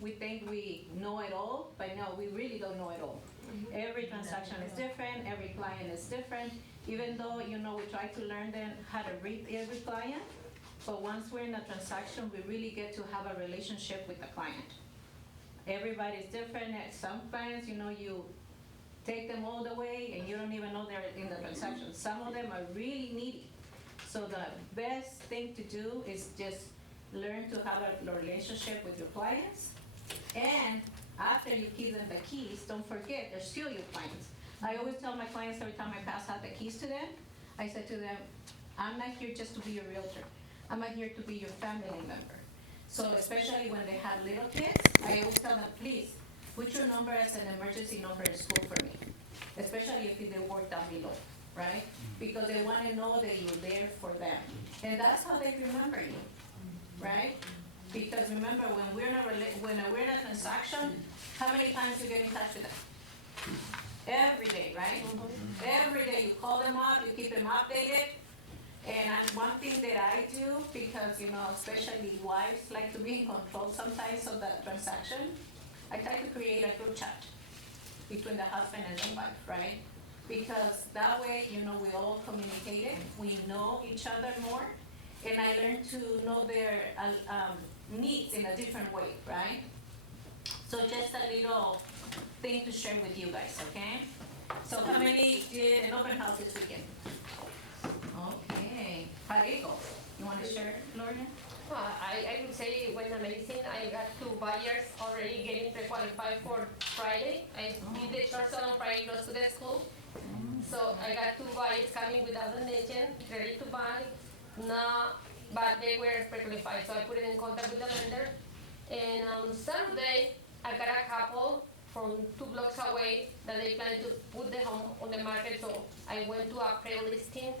we think we know it all, but no, we really don't know it all. Every transaction is different, every client is different, even though, we try to learn them how to read every client, but once we're in a transaction, we really get to have a relationship with the client. Everybody's different. Some clients, you take them all the way and you don't even know they're in the transaction. Some of them are really needy. So the best thing to do is just learn to have a relationship with your clients. And after you give them the keys, don't forget, they're still your clients. I always tell my clients every time I pass out the keys to them, I said to them, I'm not here just to be your realtor. I'm not here to be your family member. So especially when they have little kids, I always tell them, please, put your number as an emergency number in school for me, especially if they work down below, right? Because they want to know that you're there for them. And that's how they remember you, right? Because remember, when we're in a transaction, how many times you get in touch with them? Every day, right? Every day you call them up, you keep them updated. And one thing that I do, because, especially wives like to be in control sometimes of the transaction, I try to create a group chat between the husband and the wife, right? Because that way, we all communicated, we know each other more, and I learn to know their needs in a different way, right? So just a little thing to share with you guys, okay? So how many did an open house this weekend? Okay. Mazariegos, you want to share, Gloria? I would say it went amazing. I got 2 buyers already getting pre-qualified for Friday. I did the short sale on Friday close to the school. So I got 2 buyers coming without an agent, ready to buy. No, but they were pre-qualified, so I put it in contact with the lender. And on Saturday, I got a couple from 2 blocks away that they plan to put the home on the market. So I went to a pre-listing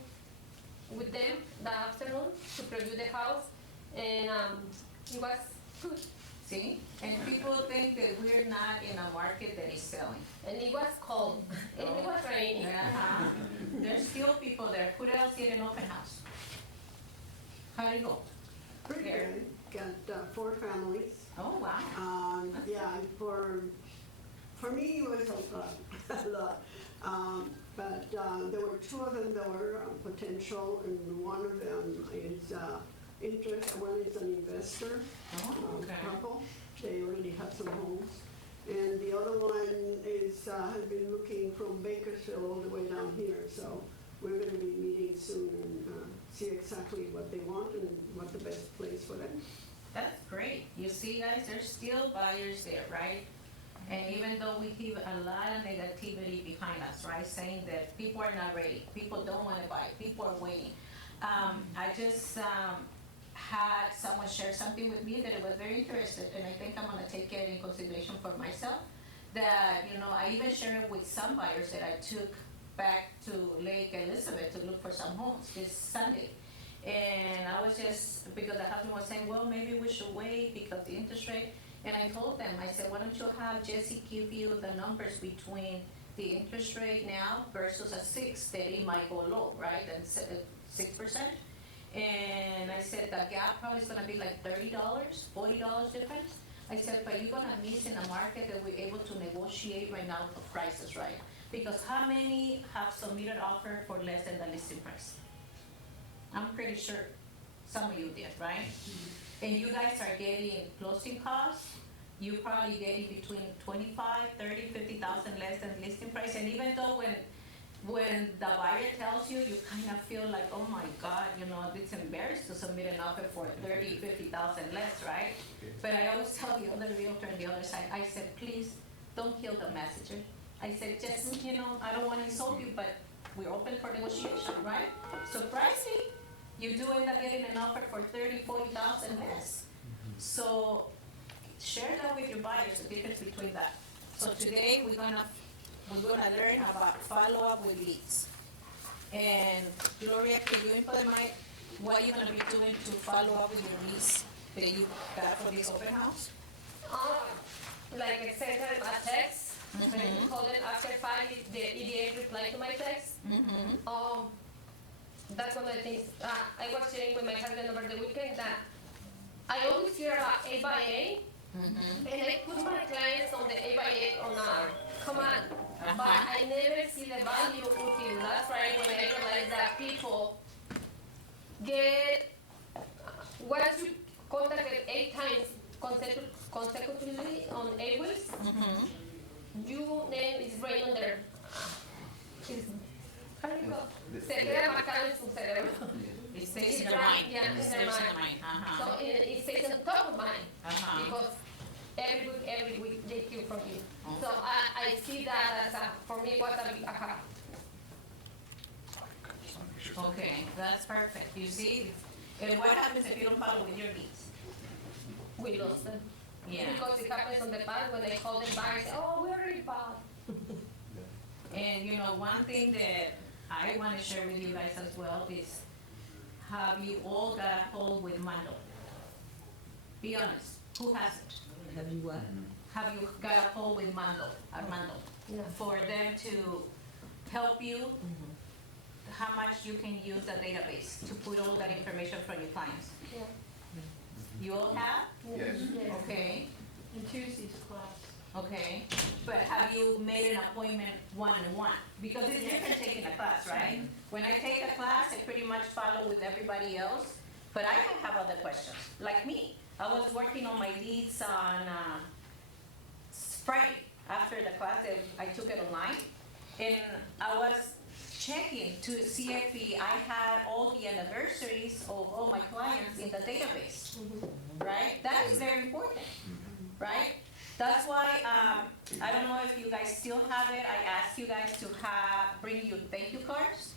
with them that afternoon to preview the house, and it was good. See? And people think that we're not in a market that is selling. And it was cold, and it was raining. Uh-huh. There's still people there. Who else did an open house? How did it go? Pretty There. good. Got 4 families. Oh, wow. Yeah, for me it was a lot. But there were 2 of them that were potential, and one of them is one is an investor, Okay. couple. They already have some homes. And the other one has been looking from Bakersfield all the way down here. So we're going to be meeting soon and see exactly what they want and what the best place for them. That's great. You see, guys, there's still buyers there, right? And even though we have a lot of negativity behind us, right, saying that people are not ready, people don't want to buy, people are waiting. I just had someone share something with me that I was very interested, and I think I'm going to take it in consideration for myself. That, I even shared it with some buyers that I took back to Lake Elizabeth to look for some homes this Sunday. And I was just, because the husband was saying, well, maybe we should wait because the interest rate. And I told them, I said, why don't you have Jesse give you the numbers between the interest rate now versus a 6 that it might go low, right? And 6%. And I said, the gap probably is going to be like $30, $40 difference. I said, but you're going to miss in a market that we're able to negotiate right now the prices, right? Because how many have submitted offer for less than the listing price? I'm pretty sure some of you did, right? And you guys are getting closing costs, you probably getting between 25, 30, 50,000 less than listing price. And even though when the buyer tells you, you kind of feel like, oh my God, it's embarrassed to submit an offer for 30, 50,000 less, right? But I always tell the other realtor on the other side, I said, please don't kill the messenger. I said, just, I don't want to insult you, but we're open for negotiation, right? Surprisingly, you do end up getting an offer for 30, 40,000 less. So share that with your buyers, the difference between that. So today we're gonna learn about follow-up with leads. And Gloria, can you input what you're gonna be doing to follow up with your leads that you got for this open house? Like I sent them a text. I called them after 5. The EDA replied to my text. That's one of the things I was sharing with my husband over the weekend, that I always hear about 8x8, and I I never see the value until last Friday when I realized that people get, once you contacted 8 times consecutively on 8 weeks, your name is right on there. How do you go? Se queda marcado en su cerebro. It stays in their mind. Yeah, It in stays their in mind. their mind. So it stays on top of mine. Uh-huh. Because every week they hear from you. Okay. So I see that as for me, was a big aha. Okay, that's perfect. You see, and what happens if you don't follow with your needs? We lost them. Yeah. Because it happens on the past when they call them back and say, oh, we already bought. And you know, one thing that I want to share with you guys as well is, have you all got a hold with Mando? Be honest, who hasn't? Have you what? Have you got a hold with Mando, Armando? Yeah. For them to help you, how much you can use the database to put all that information from your clients? Yeah. You all have? Yes. Okay, In Tuesday's class. okay. But have you made an appointment one-on-one? Because it's different taking a class, right? When I take a class, I pretty much follow with everybody else, but I can have other questions, like me. I was working on my leads on Friday after the class. I took it online, and I was checking to see if I had all the anniversaries of all my clients in the database, right? That is very important, right? That's why, I don't know if you guys still have it. I asked you guys to bring your thank you cards.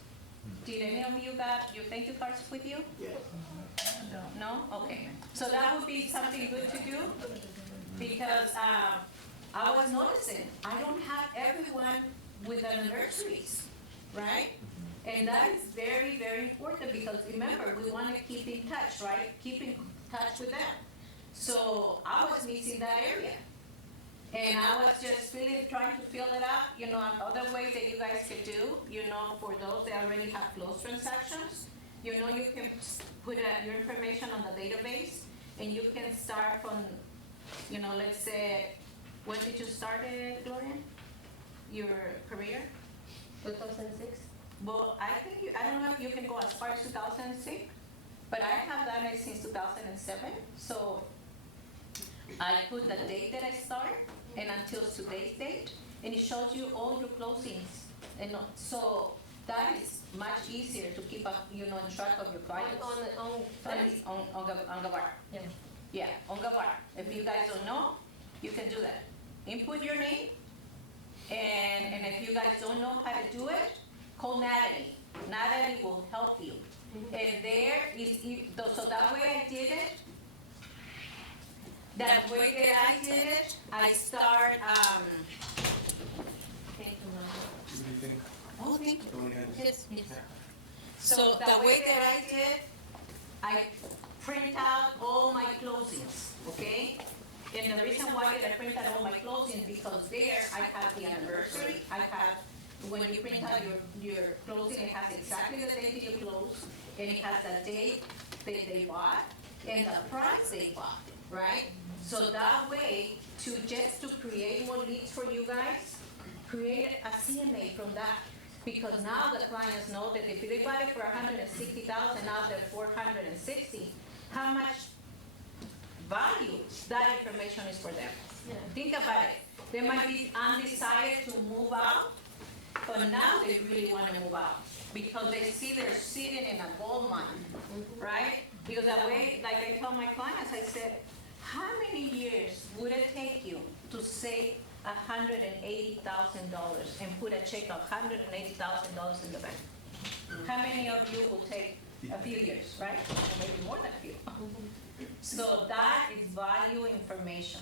Did any of you got your thank you cards with you? Yes. No? Okay. So that would be something good to do, because I was noticing, I don't have everyone with anniversaries, right? And that is very, very important, because remember, we want to keep in touch, right? Keep in touch with them. So I was missing that area. And I was just really trying to fill it up, you know, other ways that you guys could do, you know, for those that already have closed transactions. You know, you can put your information on the database, and you can start from, you know, let's say, when did you start it, Gloria? Your career? 2006. Well, I don't know if you can go as far as 2006, but I have done it since 2007. So I put the date that I start and until today's date, and it shows you all your closings. And so that is much easier to keep up, you know, in track of your clients. On Gabar. Yeah. Yeah, on Gabar. If you guys don't know, you can do that. Input your name, and if you guys don't know how to do it, call Natalie. Natalie will help you. And there is, so that way I did it. That way that I did it, I start, What do you think? oh, thank you. Go ahead. Yes, yes. So the way that I did, I print out all my closings, okay? And the reason why did I print out all my closings, because there I have the anniversary, I have, when you print out your closing, it has exactly the date that you closed, and it has the date that they bought, and the price they bought, right? So that way, just to create more leads for you guys, create a CMA from that. Because now the clients know that if they bought it for $160,000, now they're $460,000, how much value that information is for them. Yeah. Think about it. They might be undecided to move out, but now they really want to move out because they see they're sitting in a gold mine, right? Because that way, like I tell my clients, I said, how many years would it take you to save $180,000 and put a check of $180,000 in the bank? How many of you will take a few years, right? Or maybe more than a few. So that is value information.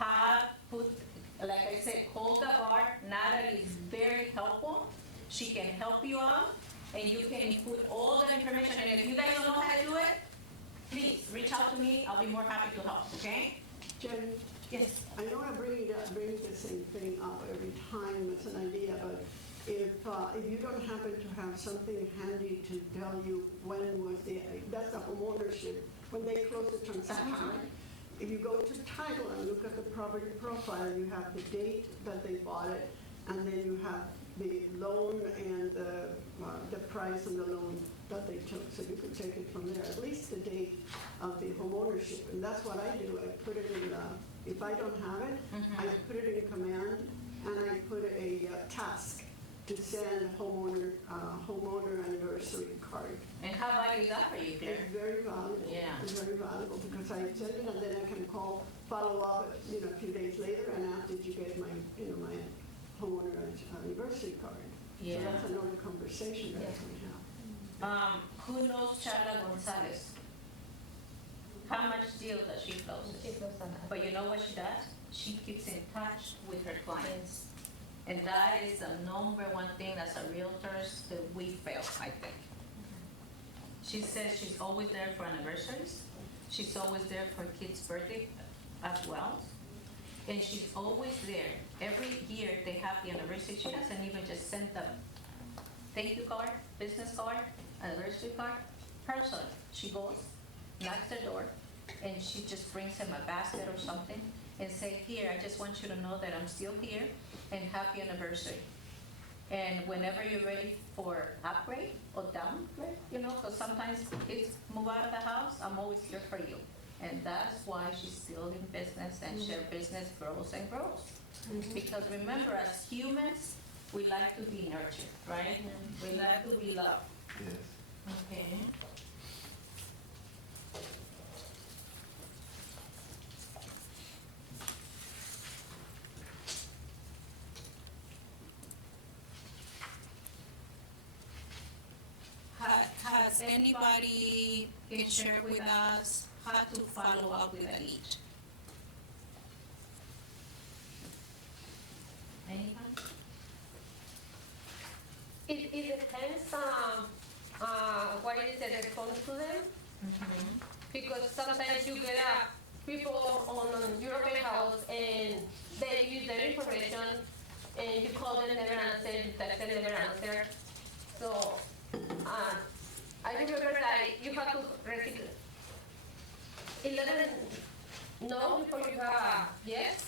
Like I said, call the bar. Natalie is very helpful. She can help you out, and you can put all the information. And if you guys don't know how to do it, please reach out to me. I'll be more happy to help. Okay? Jen, Yes. I know I bring the same thing up every time as an idea, but if you don't happen to have something handy to tell you when was that's the home ownership, when they close the transaction, right? If you go to title and look at the property profile, you have the date that they bought it, and then you have the loan and the price on the loan that they took, so you could take it from there, at least the date of the home ownership. And that's what I do. I put it in, if I don't have it, I put it in command, and I put a task to send homeowner anniversary card. And how valuable is that for you, Claire? It's very valuable. Yeah. It's very valuable because I send it and then I can follow up, a few days later and ask, did you get my, my homeowner anniversary card? Yeah. So that's another conversation that we have. Who knows Charla Gonzalez? How much deal does she close? She closed on that. But you know what she does? She keeps in touch with her clients. And that is the number one thing as a realtors that we fail, I think. She says she's always there for anniversaries. She's always there for kids' birthday as well. And she's always there. Every year they have the anniversary. She doesn't even just send them thank you card, business card, anniversary card. Personally, she goes, knocks their door, and she just brings them a basket or something and say, here, I just want you to know that I'm still here and happy anniversary. And whenever you're ready for upgrade or downgrade, because sometimes kids move out of the house, I'm always here for you. And that's why she's still in business, and her business grows and grows. Because remember, as humans, we like to be nurtured, right? We like to be loved. Yes. Okay. Has anybody can share with us how to follow up with a lead? Anyone? It depends what is the response to them. Because sometimes you get people on your open house and they use their information and you call them, never answer, you text them, never answer. So I remember that you have to receive 11 no before you have a yes.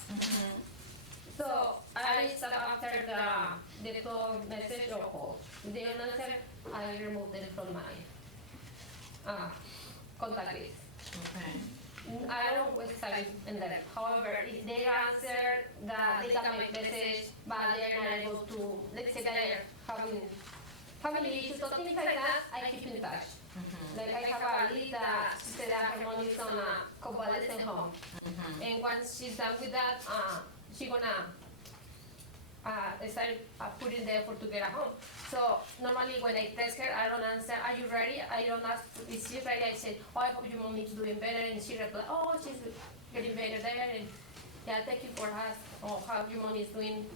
So I stop after the 12 message or call. If they don't answer, I remove them from my contact list. Okay. I don't waste time in that. However, if they answer they got my message, but they're not able to, let's say they're having family issues or things like that, I keep in touch. Like I have a lead that she said that her mom is on a convalescent home. And once she's done with that, she's gonna start putting the effort to get her home. So normally when I text her, I don't answer, are you ready? I don't ask, is she ready? I say, oh, I hope your mom is doing better. And she replies, oh, she's getting better there. And yeah, thank you for us, or how your mom is doing.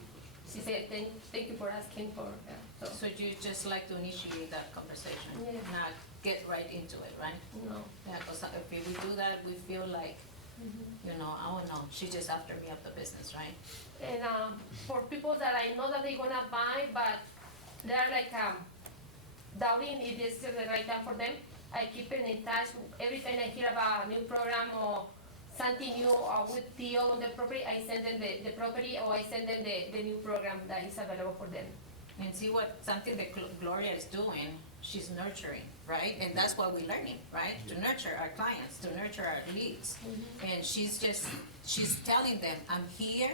She said, thank you for asking for her. So you just like to initiate that conversation, Yeah. not get right into it, right? No. Yeah, because if we do that, we feel like, oh no, she's just after me of the business, right? And for people that I know that they're gonna buy, but they're like doubting if this is the right time for them, I keep it in touch. Every time I hear about a new program or something new or with deal on the property, I send them the property, or I send them the new program that is available for them. And see something that Gloria is doing, she's nurturing, right? And that's what we're learning, right? To nurture our clients, to nurture our leads. And she's telling them, I'm here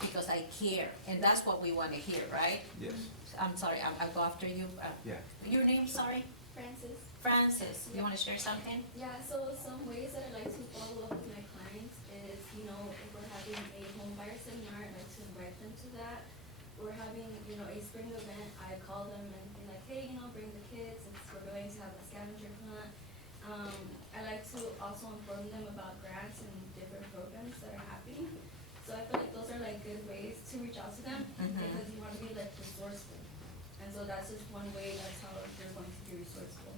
because I care. And that's what we want to hear, right? Yes. I'm sorry, I'll go after you. Yeah. Your name, sorry? Francis. Francis, you want to share something? Yeah, so some ways that I like to follow up with my clients is, if we're having a home buyer seminar, I like to invite them to that. We're having, a spring event, I call them and be like, hey, bring the kids, we're going to have a scavenger hunt. I like to also inform them about grants and different programs that are happening. So I feel like those are good ways to reach out to them because you want to be resourceful. And so that's just one way, that's how you're going to be resourceful.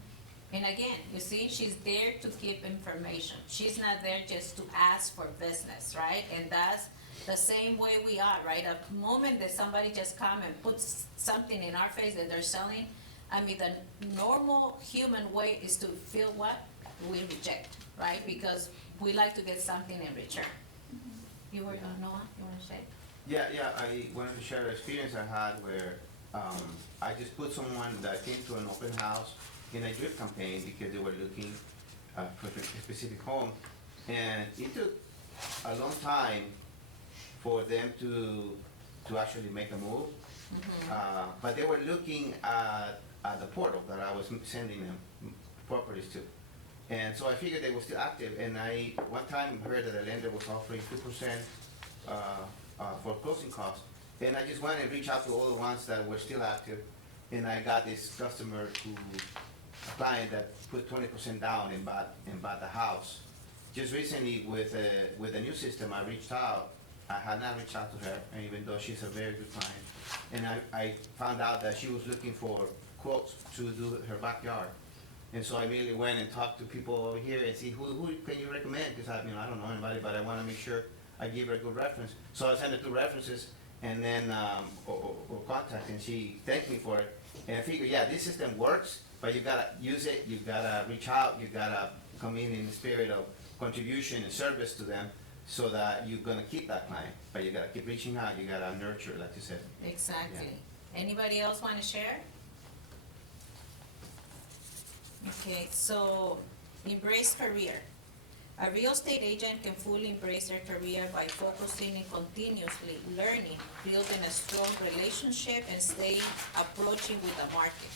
And again, you see, she's there to give information. She's not there just to ask for business, right? And that's the same way we are, right? At the moment that somebody just come and puts something in our face that they're selling, the normal human way is to feel what? We reject, right? Because we like to get something in return. You were, Noah, you want to say? Yeah, I wanted to share an experience I had where I just put someone that came to an open house in a drip campaign because they were looking for a specific home. And it took a long time for them to actually make a move. But they were looking at the portal that I was sending them properties to. And so I figured they were still active, and I one time heard that the lender was offering 2% for closing costs. And I just went and reached out to all the ones that were still active, and I got this customer a client that put 20% down and bought the house. Just recently with a new system, I reached out. I had not reached out to her, and even though she's a very good client. And I found out that she was looking for quotes to do her backyard. And so I immediately went and talked to people over here and see who can you recommend, because I don't know anybody, but I want to make sure I give her a good reference. So I sent her 2 references and then or contact, and she thanked me for it. And I figured, yeah, this system works, but you gotta use it, you gotta reach out, you gotta come in the spirit of contribution and service to them, so that you're gonna keep that client. But you gotta keep reaching out, you gotta nurture, like you said. Exactly. Anybody else want to share? Okay, so embrace career. A real estate agent can fully embrace their career by focusing and continuously learning, building a strong relationship, and staying approaching with the market.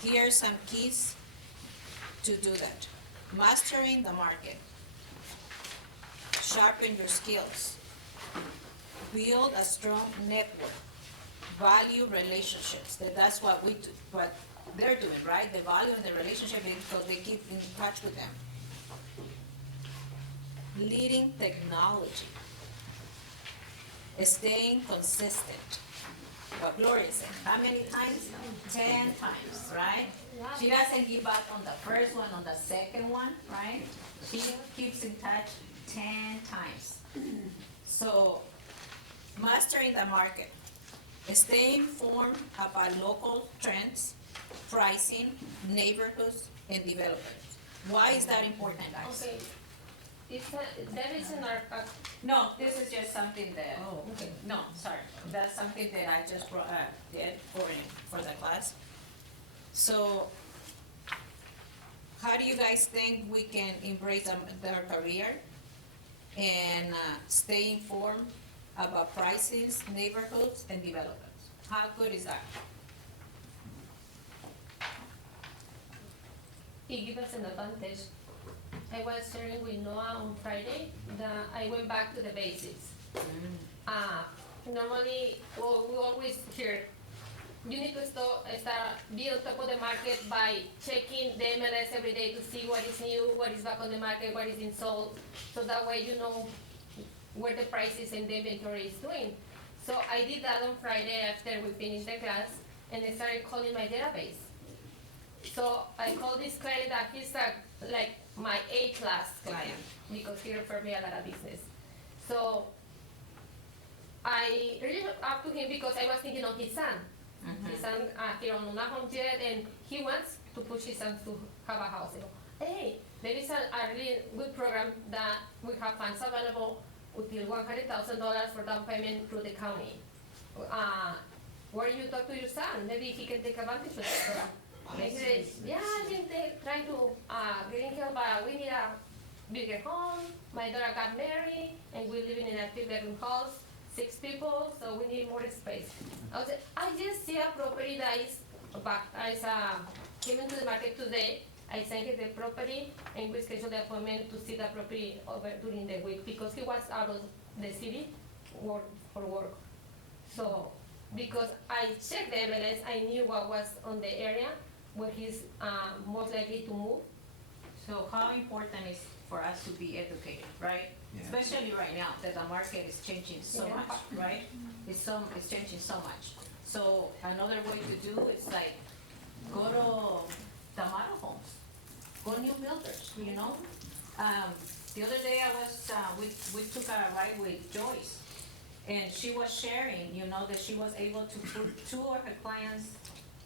Here are some keys to do that. Mastering the market. Sharpen your skills. Build a strong network. Value relationships. That's what we do, what they're doing, right? They value in the relationship because they keep in touch with them. Leading technology. Staying consistent. What Gloria said, how many times? 10 times, right? She doesn't give up on the first one, on the second one, right? She keeps in touch 10 times. So, mastering the market. Stay informed about local trends, pricing, neighborhoods, and development. Why is that important, guys? Okay. That is in our, No, this is just something that. Oh, okay. No, sorry, that's something that I just did for the class. So, how do you guys think we can embrace their career and stay informed about pricings, neighborhoods, and developments? How good is that? it gives us an advantage. I was sharing with Noah on Friday that I went back to the basics. Normally, well, we always hear, you need to be on top of the market by checking the MLS every day to see what is new, what is back on the market, what is being sold, so that way you know where the prices and the inventory is doing. So I did that on Friday after we finished the class, and I started calling my database. So I called this client that he's like my A-class client, because he referred me a lot of business. So I reached out to him because I was thinking of his son. His son here on Luna Home Jet, and he wants to push his son to have a house. I go, hey, there is a really good program that we have funds available until $100,000 for down payment through the county. Why don't you talk to your son? Maybe he can take advantage of that program. And he said, yeah, I've been trying to get in help, but we need a bigger home. My daughter got married, and we're living in a 3-bedroom house, 6 people, so we need more space. I just see a property that came into the market today. I sent him the property, and we scheduled the appointment to see the property over during the week, because he was out of the city for work. So, because I checked the MLS, I knew what was on the area where he's most likely to move. So how important is for us to be educated, right? Yeah. Especially right now that the market is changing so Yeah. much, right? It's changing so much. So another way to do is like go to the model homes, go new builders, you know? The other day I was, we took a ride with Joyce, and she was sharing, you know, that she was able to put 2 of her clients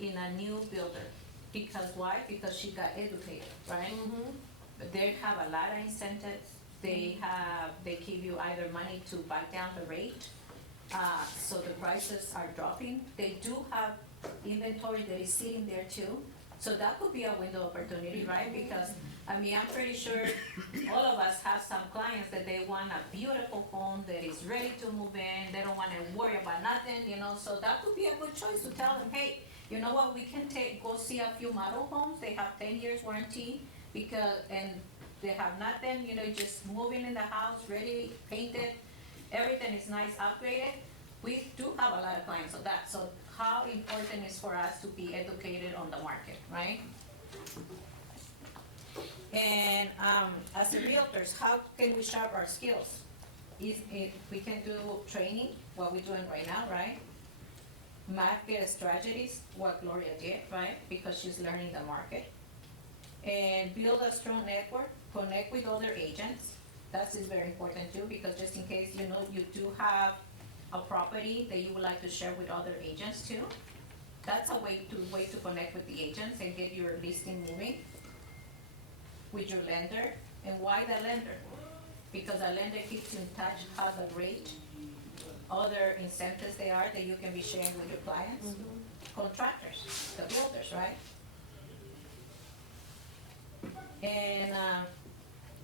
in a new builder. Because why? Because she got educated, right? But they have a lot of incentives. They give you either money to buy down the rate, so the prices are dropping. They do have inventory that is sitting there too. So that could be a window opportunity, right? Because, I mean, I'm pretty sure all of us have some clients that they want a beautiful home that is ready to move in, they don't wanna worry about nothing, you know, so that could be a good choice to tell them, hey, you know what, we can go see a few model homes, they have 10 years warranty, because, and they have nothing, you know, just moving in the house, ready, painted, everything is nice, upgraded. We do have a lot of clients of that, so how important is for us to be educated on the market, right? And as a realtors, how can we sharpen our skills? If we can do training, what we're doing right now, right? Market strategies, what Gloria did, right? Because she's learning the market. And build a strong network, connect with other agents. That is very important too, because just in case, you know, you do have a property that you would like to share with other agents too. That's a way to connect with the agents and get your listing moving with your lender. And why the lender? Because the lender keeps you in touch how the rate, other incentives they are that you can be sharing with your clients. Contractors, the builders, right? And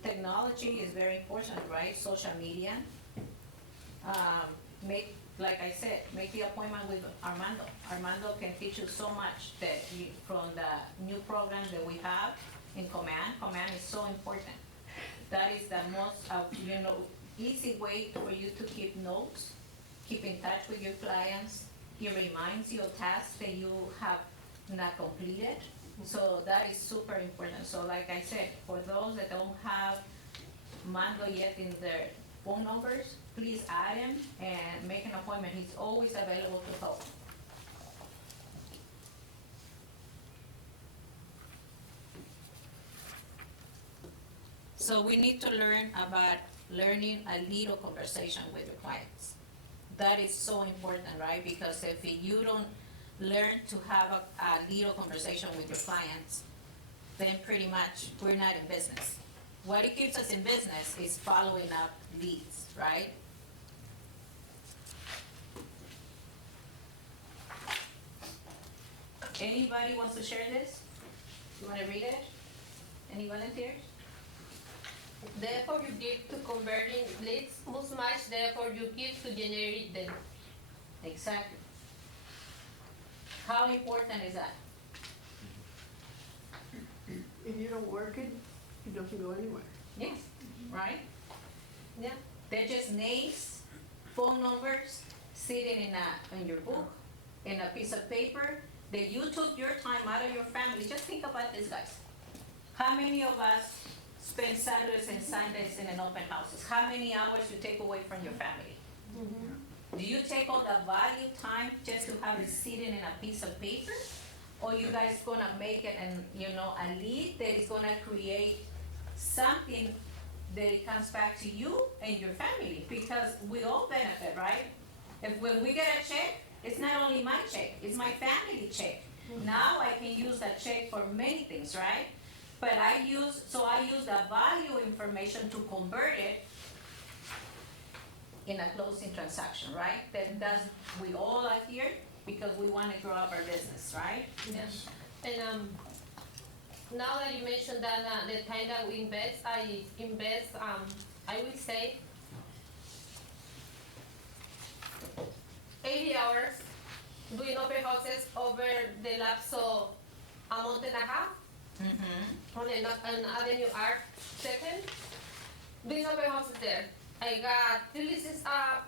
technology is very important, right? Social media. Like I said, make the appointment with Armando. Armando can teach you so much from the new program that we have in Command. Command is so important. That is the most, easy way for you to keep notes, keep in touch with your clients. It reminds you of tasks that you have not completed. So that is super important. So like I said, for those that don't have Mando yet in their phone numbers, please add him and make an appointment. He's always available to help. So we need to learn about learning a little conversation with your clients. That is so important, right? Because if you don't learn to have a little conversation with your clients, then pretty much we're not in business. What it keeps us in business is following up leads, right? Anybody wants to share this? You want to read it? Any volunteers? The effort you give to converting leads must match the effort you give to generate them. Exactly. How important is that? If you don't work it, it doesn't go anywhere. Yes, right? Yeah. They're just names, phone numbers, sitting in your book, in a piece of paper, that you took your time out of your family. Just think about this, guys. How many of us spend Saturdays and Sundays in an open houses? How many hours you take away from your family? Do you take all the value time just to have it sitting in a piece of paper? Or you guys gonna make it a lead that is gonna create something that it comes back to you and your family? Because we all benefit, right? When we get a check, it's not only my check, it's my family check. Now I can use that check for many things, right? But I use the value information to convert it in a closing transaction, right? We all are here because we want to grow up our business, right? Yes. And now that you mentioned that the time that we invest, I invest, I will say 80 hours doing open houses over the lapse of a month and a half. On an Avenue Art second, doing open houses there. I got 3 leases up,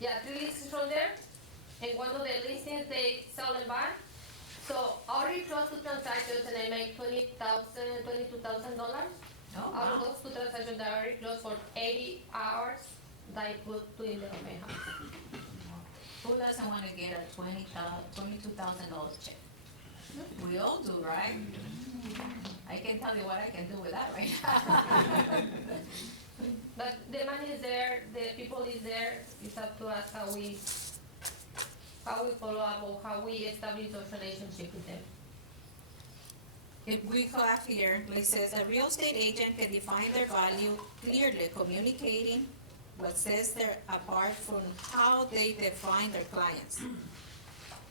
3 leases from there, and one of the listings they sell and buy. So already close to transactions, and I make $22,000 Oh, out of wow. those 2 transactions that are already closed for 80 hours that I put doing the open house. Who doesn't want to get a $22,000 check? We all do, right? I can tell you what I can do with that right now. But the money is there, the people is there. It's up to us how we follow up or how we establish those relationships with them. If we have here, it says a real estate agent can define their value clearly, communicating what sets them apart from how they define their clients.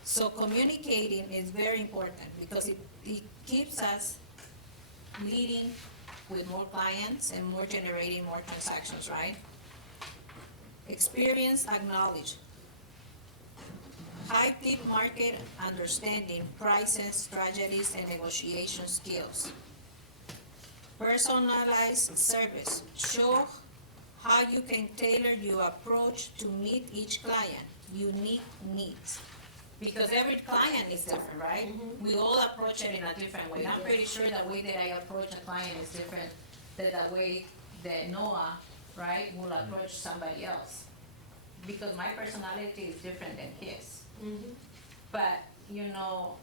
So communicating is very important because it keeps us leading with more clients and more generating more transactions, right? Experience acknowledge. High deep market understanding, prices, strategies, and negotiation skills. Personalized service. Show how you can tailor your approach to meet each client, unique needs. Because every client is different, right? We all approach it in a different way. I'm pretty sure the way that I approach a client is different than the way that Noah, right, will approach somebody else. Because my personality is different than his. But, you know,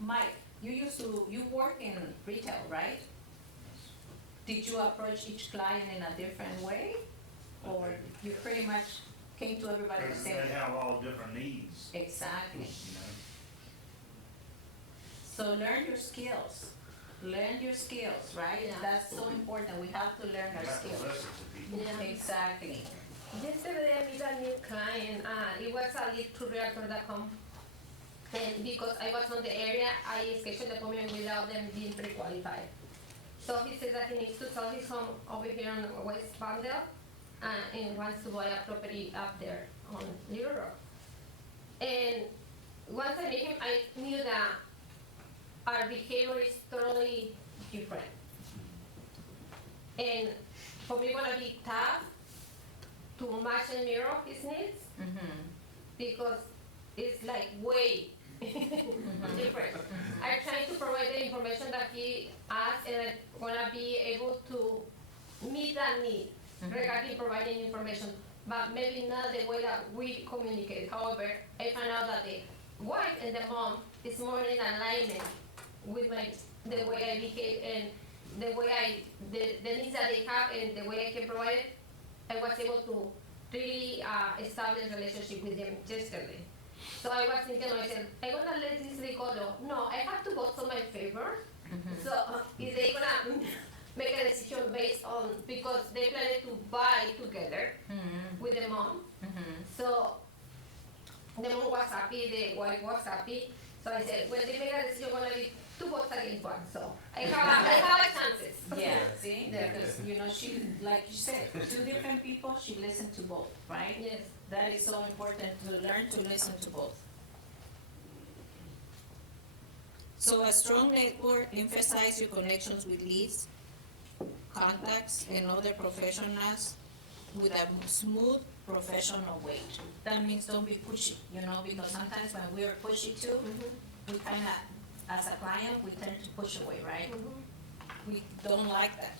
Mike, you work in retail, right? Did you approach each client in a different way? Or you pretty much came to everybody the same way? They have all different needs, Exactly. you know. So learn your skills. Learn your skills, right? Yeah. That's so important. We have to learn You our have to skills. listen to people. Yeah. Exactly. Yesterday I met a new client. It was a lead to realtor.com. And because I was on the area, I scheduled the appointment without them being pre-qualified. So he said that he needs to sell his home over here on West Vandale and wants to buy a property up there on Little Rock. And once I met him, I knew that our behavior is totally different. And for me, it's gonna be tough to match and mirror his needs because it's like way different. I try to provide the information that he asked, and I'm gonna be able to meet that need regarding providing information, but maybe not the way that we communicate. However, I found out that the wife and the mom is more in alignment with the way I behave and the way the needs that they have and the way I can provide it. I was able to really establish a relationship with them yesterday. So I was thinking to myself, I'm gonna let this lead go. No, I have to vote in my favor. So is they gonna make a decision based on, because they planning to buy together with the mom. So the mom was happy, the wife was happy. So I said, when they make a decision, gonna be two votes against one. So I have chances. Yeah, see? Yeah. Because, you know, she, like you said, two different people, she listened to both, right? Yes. That is so important to learn to listen to both. So a strong network emphasizes your connections with leads, contacts, and other professionals with a smooth professional way. That means don't be pushy, you know, because sometimes when we are pushy too, we kind of, as a client, we tend to push away, right? We don't like that.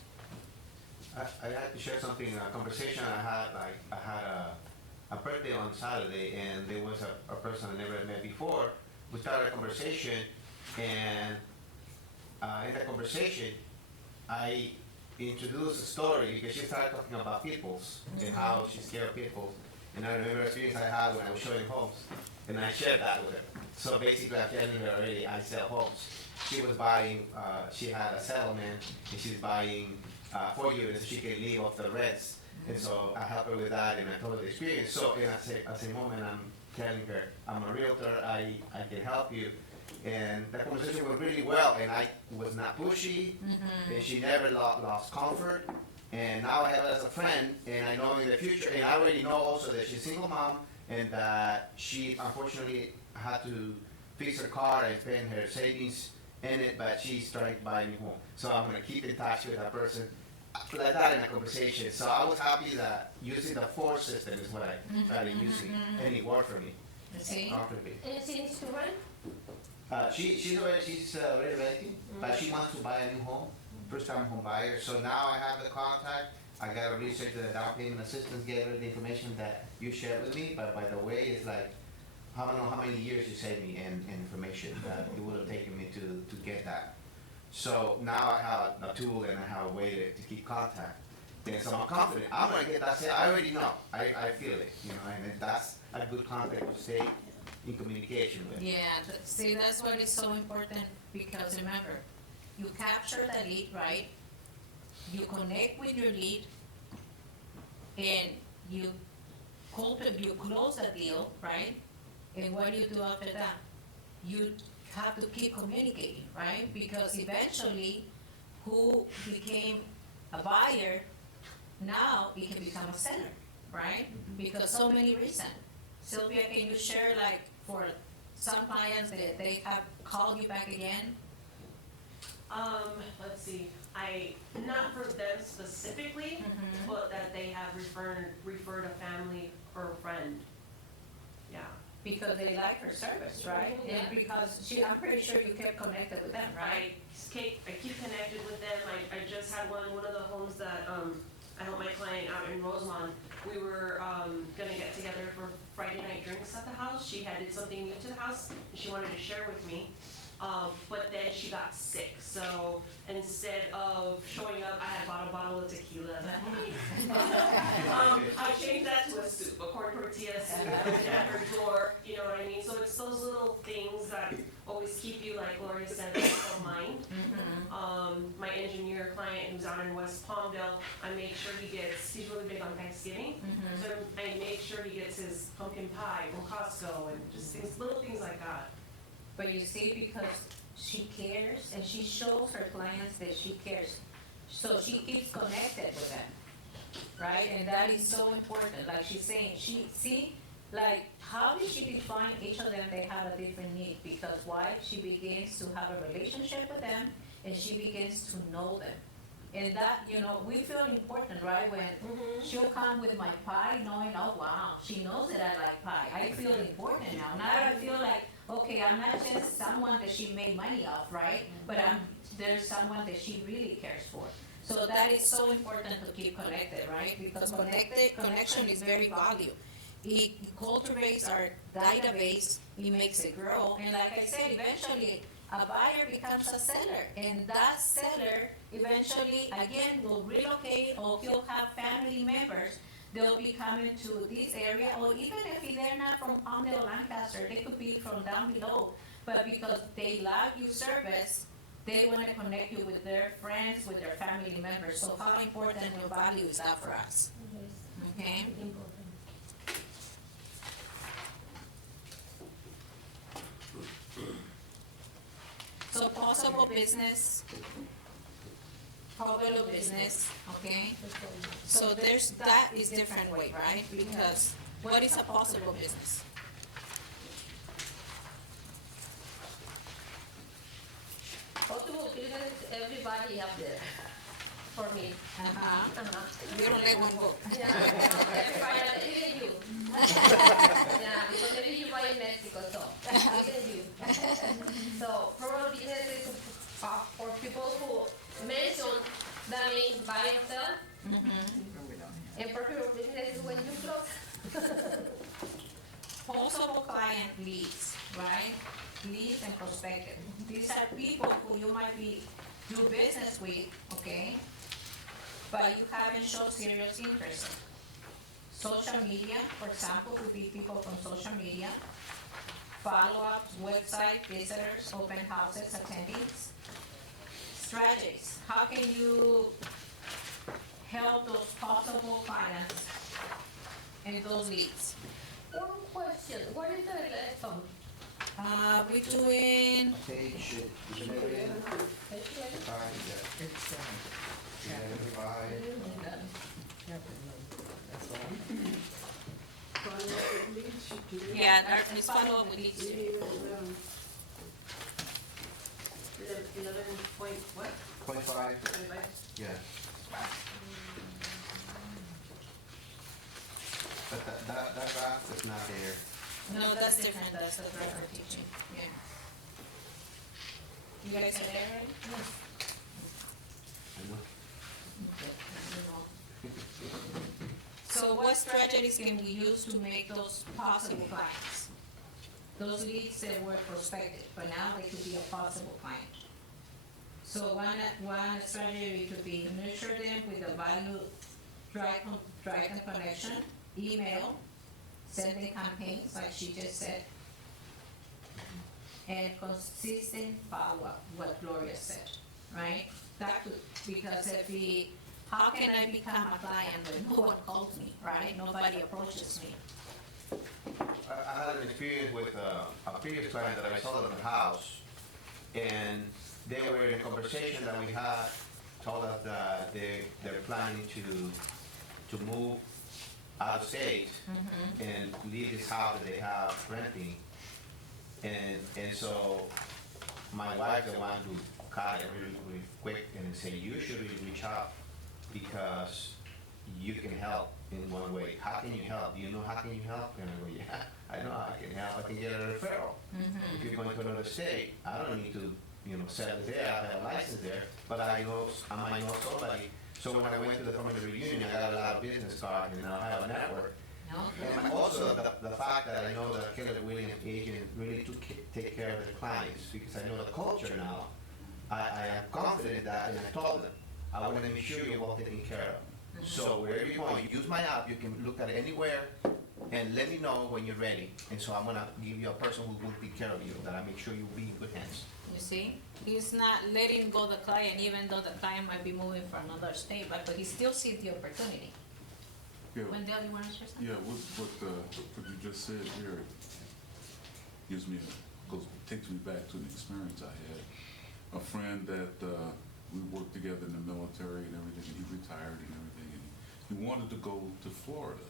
I had to share something, a conversation I had, I had a birthday on Saturday, and there was a person I never met before. We started a conversation, and in the conversation, I introduced a story because she started talking about peoples and how she's scared of people. And I remember an experience I had when I was showing homes, and I shared that with her. So basically, I'm telling her already, I sell homes. She was buying, she had a settlement, and she's buying 4 units so she can live off the rents. And so I helped her with that, and I told her the experience. So in at the moment, I'm telling her, I'm a realtor, I can help you. And the conversation went really well, and I was not pushy, and she never lost comfort. And now I have her as a friend, and I know in the future, and I already know also that she's a single mom, and that she unfortunately had to fix her car and spend her savings in it, but she's trying to buy a new home. So I'm gonna keep in touch with that person like that in a conversation. So I was happy that using the FOR system is what I started using, and it worked for me See? comfortably. And she needs to rent? She's already ready, but she wants to buy a new home, first time home buyer. So now I have the contact. I got to research the down payment assistance, get her the information that you shared with me. But by the way, it's like, I don't know how many years you saved me in information that it would have taken me to get that. So now I have a tool and I have a way to keep contact. And so I'm confident. I'm gonna get that. I already know. I feel it. You know, and that's a good contact to stay in communication with. Yeah, see, that's what is so important, because remember, you capture the lead, right? You connect with your lead, and you close the deal, right? And what do you do after that? You have to keep communicating, right? Because eventually, who became a buyer, now it can become a seller, right? Because so many reasons. Sylvia, can you share, like, for some clients that they have called you back again? Let's see, not for them specifically, Mhm. but that they have referred a family or a friend. Yeah. Because they like her service, right? Mhm, yeah. And because I'm pretty sure you kept connected with them, right? I keep connected with them. I just had one of the homes that, I helped my client out in Rosemont. We were, gonna get together for Friday night drinks at the house. She had did something new to the house and she wanted to share with me. But then she got sick, so instead of showing up, I had bought a bottle of tequila. I changed that to a soup, a corn tortilla soup, I put it at her door, you know what I mean? So it's those little things that always keep you, like Gloria said, in mind. My engineer client who's out in West Palmdale, I make sure he's really big on Thanksgiving. So I make sure he gets his pumpkin pie from Costco and just little things like that. But you see, because she cares and she shows her clients that she cares, so she keeps connected with them, right? And that is so important. Like she's saying, like, how did she define each of them? They have a different need, because why? She begins to have a relationship with them and she begins to know them. And that, we feel important, right? When she'll come with my pie knowing, oh wow, she knows that I like pie. I feel important now. Now I feel like, okay, I'm not just someone that she made money off, right? But there's someone that she really cares for. So that is so important to keep connected, right? Because connection is very valuable. It cultivates our database, it makes it grow, and like I said, eventually a buyer becomes a seller, and that seller eventually, again, will relocate, or he'll have family members. They'll be coming to this area, or even if they're not from Palmdale, Lancaster, they could be from down below. But because they love your service, they want to connect you with their friends, with their family members. So how important your value is that for us? Okay? So possible business, probable business, okay? So that is different way, right? Because what is a possible business? Possible business, everybody up there, for me. You don't let one go. Yeah, everybody, even you. Yeah, because maybe you buy in Mexico, so, even you. So, probable business is for people who mention that means buy and sell. And profitable business is when you close. Possible client leads, right? Leads and prospective. These are people who you might do business with, okay? But you haven't shown serious interest. Social media, for example, would be people from social media. Follow-ups, website, visitors, open houses, attendees. Strategies. How can you help those possible clients and those leads? One question, what is the lesson? We're doing Page 11, yeah, it's follow-up with leads. 11 point what? 0.5, 25? yeah. But that graph is not there. No, that's different, that's the record teaching, yeah. You guys are there, right? I know. So what strategies can we use to make those possible clients? Those leads that were prospective, but now they could be a possible client. So one strategy could be nurture them with a value drive connection, email, sending campaigns, like she just said, and consistent follow-up, what Gloria said, right? That could, because how can I become a client when no one calls me, right? Nobody approaches me. I had an experience with a previous client that I saw them in the house, and they were in a conversation that we had, told us that they're planning to move out of state and leave this house that they have renting. And so my wife's the one who caught it really quick and said, you should really reach out because you can help in one way. How can you help? Do you know how can you help? And I go, yeah, I know how I can help. I can get a referral. If you're going to another state, I don't need to, settle there. I have a license there, but I might know somebody. So when I went to the family reunion, I got a lot of business cards, and now I have a network. And also the fact that I know that Keller Williams agent really take care of their clients because I know the culture now. I am confident in that, and I told them I want to make sure you're well taken care of. So wherever you go, you use my app. You can look at it anywhere, and let me know when you're ready. And so I'm gonna give you a person who will take care of you. That I make sure you'll be in good hands. You see, he's not letting go the client, even though the client might be moving for another state, but he still sees the opportunity. Yeah, Wendell, you wanna share something? yeah, what you just said here takes me back to an experience I had. A friend that we worked together in the military and everything, and he retired and everything, and he wanted to go to Florida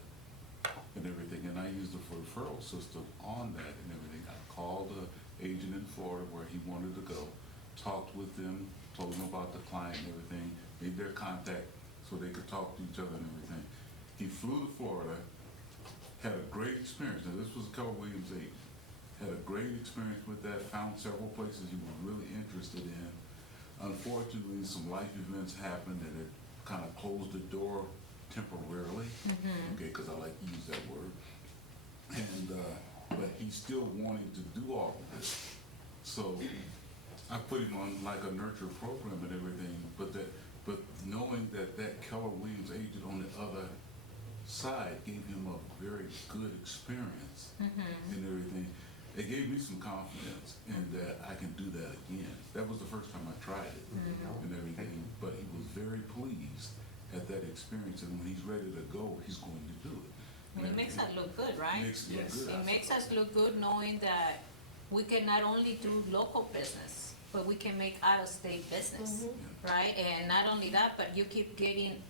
and everything, and I used the referral system on that and everything. I called the agent in Florida where he wanted to go, talked with them, told them about the client and everything, made their contact so they could talk to each other and everything. He flew to Florida, had a great experience. Now this was Keller Williams agent. Had a great experience with that, found several places he was really interested in. Unfortunately, some life events happened and it kind of closed the door temporarily, okay, because I like to use that word. And, but he's still wanting to do all of this. So I put him on like a nurture program and everything, but knowing that Keller Williams agent on the other side gave him a very good experience and everything. It gave me some confidence in that I can do that again. That was the first time I tried it and everything, but he was very pleased at that experience, and when he's ready to go, he's going to do it. It makes us look good, right? Makes it look good. It makes us look good knowing that we can not only do local business, but we can make out-of-state business, right? And not only that, but you keep getting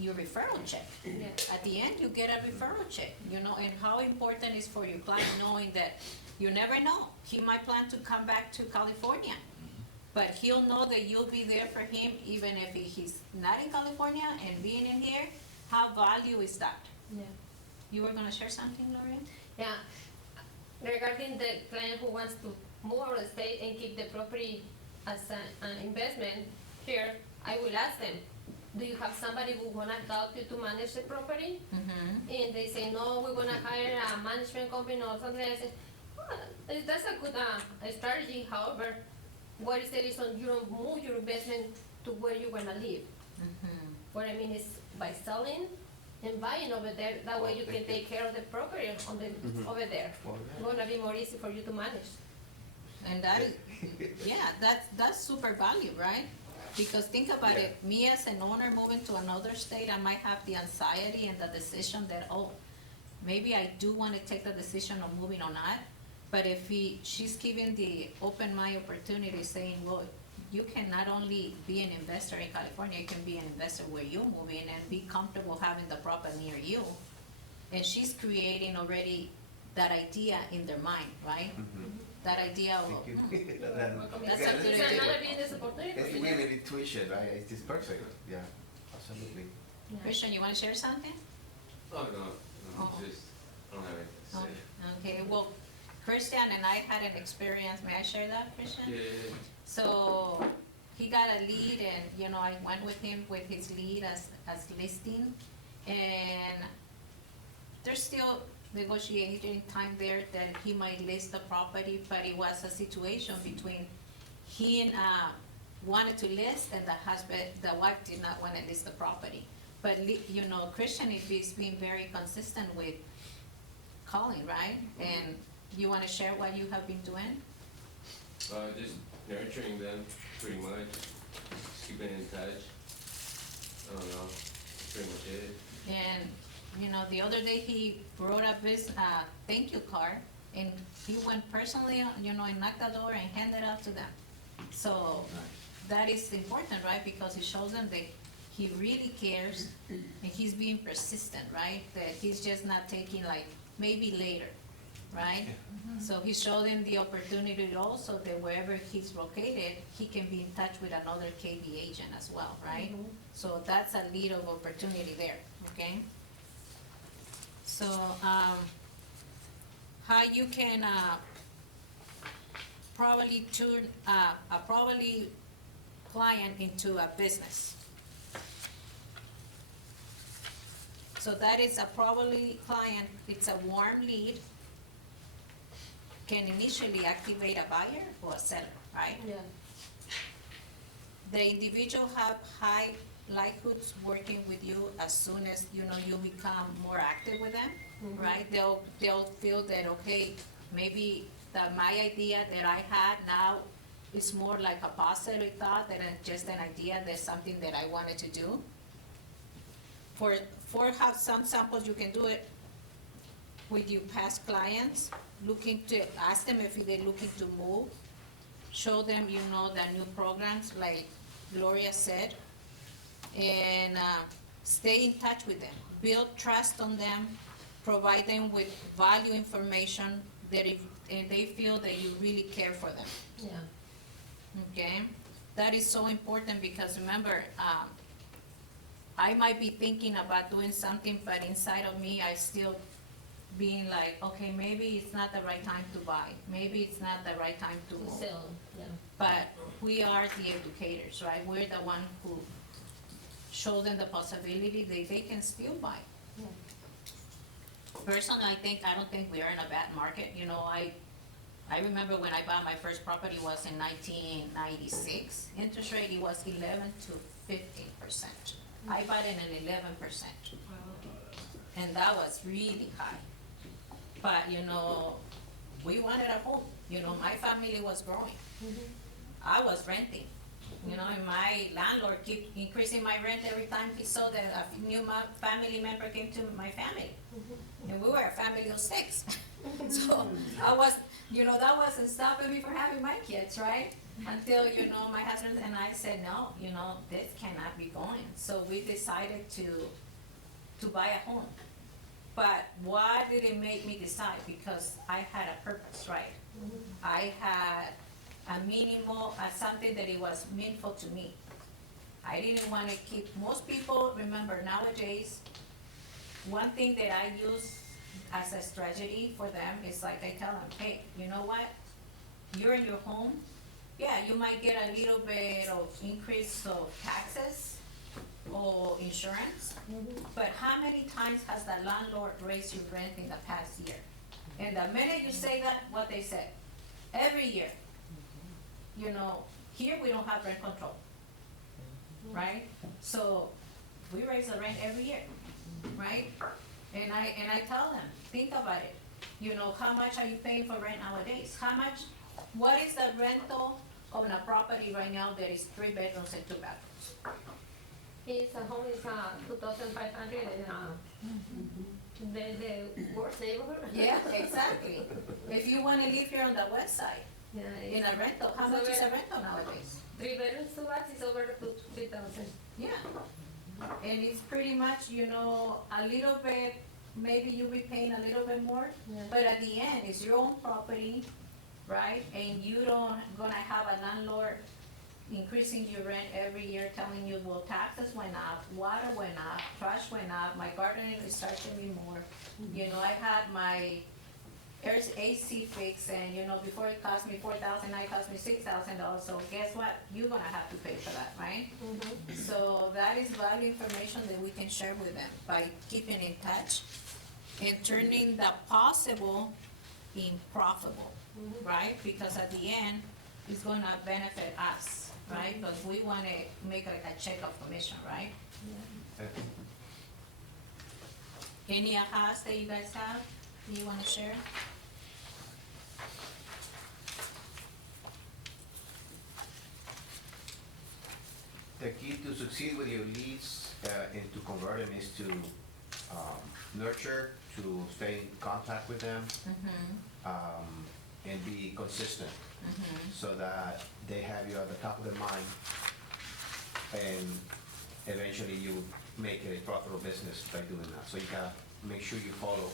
your referral check. Yeah. At the end, you get a referral check, and how important is for your client knowing that you never know. He might plan to come back to California, but he'll know that you'll be there for him even if he's not in California and being in here. How value is that? Yeah. You were gonna share something, Lorraine? Yeah, regarding the client who wants to move out of the state and keep the property as an investment here, I will ask them, do you have somebody who wanna help you to manage the property? And they say, no, we're gonna hire a management company or something. I say, that's a good strategy. However, what is the reason you don't move your investment to where you wanna live? What I mean is by selling and buying over there, that way you can take care of the property on the, over there. It's gonna be more easy for you to manage. And that is, yeah, that's super value, right? Because think about it, me as an owner moving to another state, I might have the anxiety and the decision that, maybe I do wanna take the decision of moving or not. But if she's giving the open mind opportunity saying, well, you can not only be an investor in California, you can be an investor where you move in and be comfortable having the property near you. And she's creating already that idea in their mind, right? That idea of, That's a good idea. another business opportunity. It's women intuition, right? It's just perfect. Yeah, absolutely. Christian, you wanna share something? Oh, no, Oh. just, I don't have anything to say. Okay, well, Christian and I had an experience, may I share that, Christian? Yeah. So, he got a lead and, I went with him with his lead as listing. And there's still negotiating time there that he might list the property, but it was a situation between he wanted to list and the wife did not want to list the property. But, Christian is being very consistent with calling, right? And you want to share what you have been doing? Just nurturing them, pretty much. Just keeping in touch. I don't know. That's pretty much it. And you know, the other day he wrote a thank you card, and he went personally, you know, and knocked the door and handed it out to them. So that is important, right? Because it shows them that he really cares and he's being persistent, right? That he's just not taking like, maybe later, right? So he showed them the opportunity also that wherever he's located, he can be in touch with another KB agent as well, right? So that's a little opportunity there, okay? So, how you can, probably turn, a probably client into a business. So that is a probably client, it's a warm lead, can initially activate a buyer or a seller, right? Yeah. The individual have high likelihoods working with you as soon as, you know, you become more active with them, right? They'll feel that, okay, maybe that my idea that I had now is more like a positive thought than just an idea, that's something that I wanted to do. For have some samples, you can do it with your past clients, looking to, ask them if they're looking to move, show them, you know, the new programs like Gloria said, and stay in touch with them, build trust on them, provide them with value information that if, and they feel that you really care for them. Yeah. Okay, that is so important because remember, I might be thinking about doing something, but inside of me, I still being like, okay, maybe it's not the right time to buy. Maybe it's not the right time to move. Sell, yeah. But we are the educators, right? We're the one who show them the possibility that they can still buy. Yeah. Personally, I don't think we are in a bad market. You know, I remember when I bought my first property was in 1996. Interest rate, it was 11 to 15%. I bought it at 11%. And that was really high. But, you know, we wanted a home. You know, my family was growing. I was renting. You know, and my landlord kept increasing my rent every time he saw that a new family member came to my family. And we were a family of 6. So I was, you know, that wasn't stopping me from having my kids, right? Until, you know, my husband and I said, no, you know, this cannot be going. So we decided to buy a home. But why did it make me decide? Because I had a purpose, right? I had a minimal, something that it was meaningful to me. I didn't want to keep, most people, remember nowadays, one thing that I use as a strategy for them is like I tell them, hey, you know what? You're in your home. Yeah, you might get a little bit of increase of taxes or insurance, but how many times has the landlord raised your rent in the past year? And the minute you say that, what they say? Every year. You know, here we don't have rent control, right? So we raise the rent every year, right? And I tell them, think about it. You know, how much are you paying for rent nowadays? What is the rental of a property right now that is 3 bedrooms and 2 bathrooms? His home is 2,500 and the worst neighborhood. Yeah, exactly. If you wanna live here on the west side, Yeah, in a rental, how much is a rental nowadays? 3 bedrooms, 2 baths is over 3,000. Yeah. And it's pretty much, you know, a little bit, maybe you'll be paying a little bit more, Yeah. but at the end, it's your own property, right? And you don't gonna have a landlord increasing your rent every year, telling you, well, taxes went up, water went up, trash went up, my gardening is charging me more. You know, I had my AC fixed, and you know, before it cost me $4,000, now it cost me $6,000, so guess what? You're gonna have to pay for that, right? So that is value information that we can share with them by keeping in touch and turning the possible in profitable, right? Because at the end, it's gonna benefit us, right? Because we wanna make a check of commission, right? Any ahas that you guys have, you wanna share? The key to succeed with your leads and to convert them is to nurture, to stay in contact with them, and be consistent, so that they have you at the top of their mind, and eventually you make it a profitable business by doing that. So you gotta make sure you follow,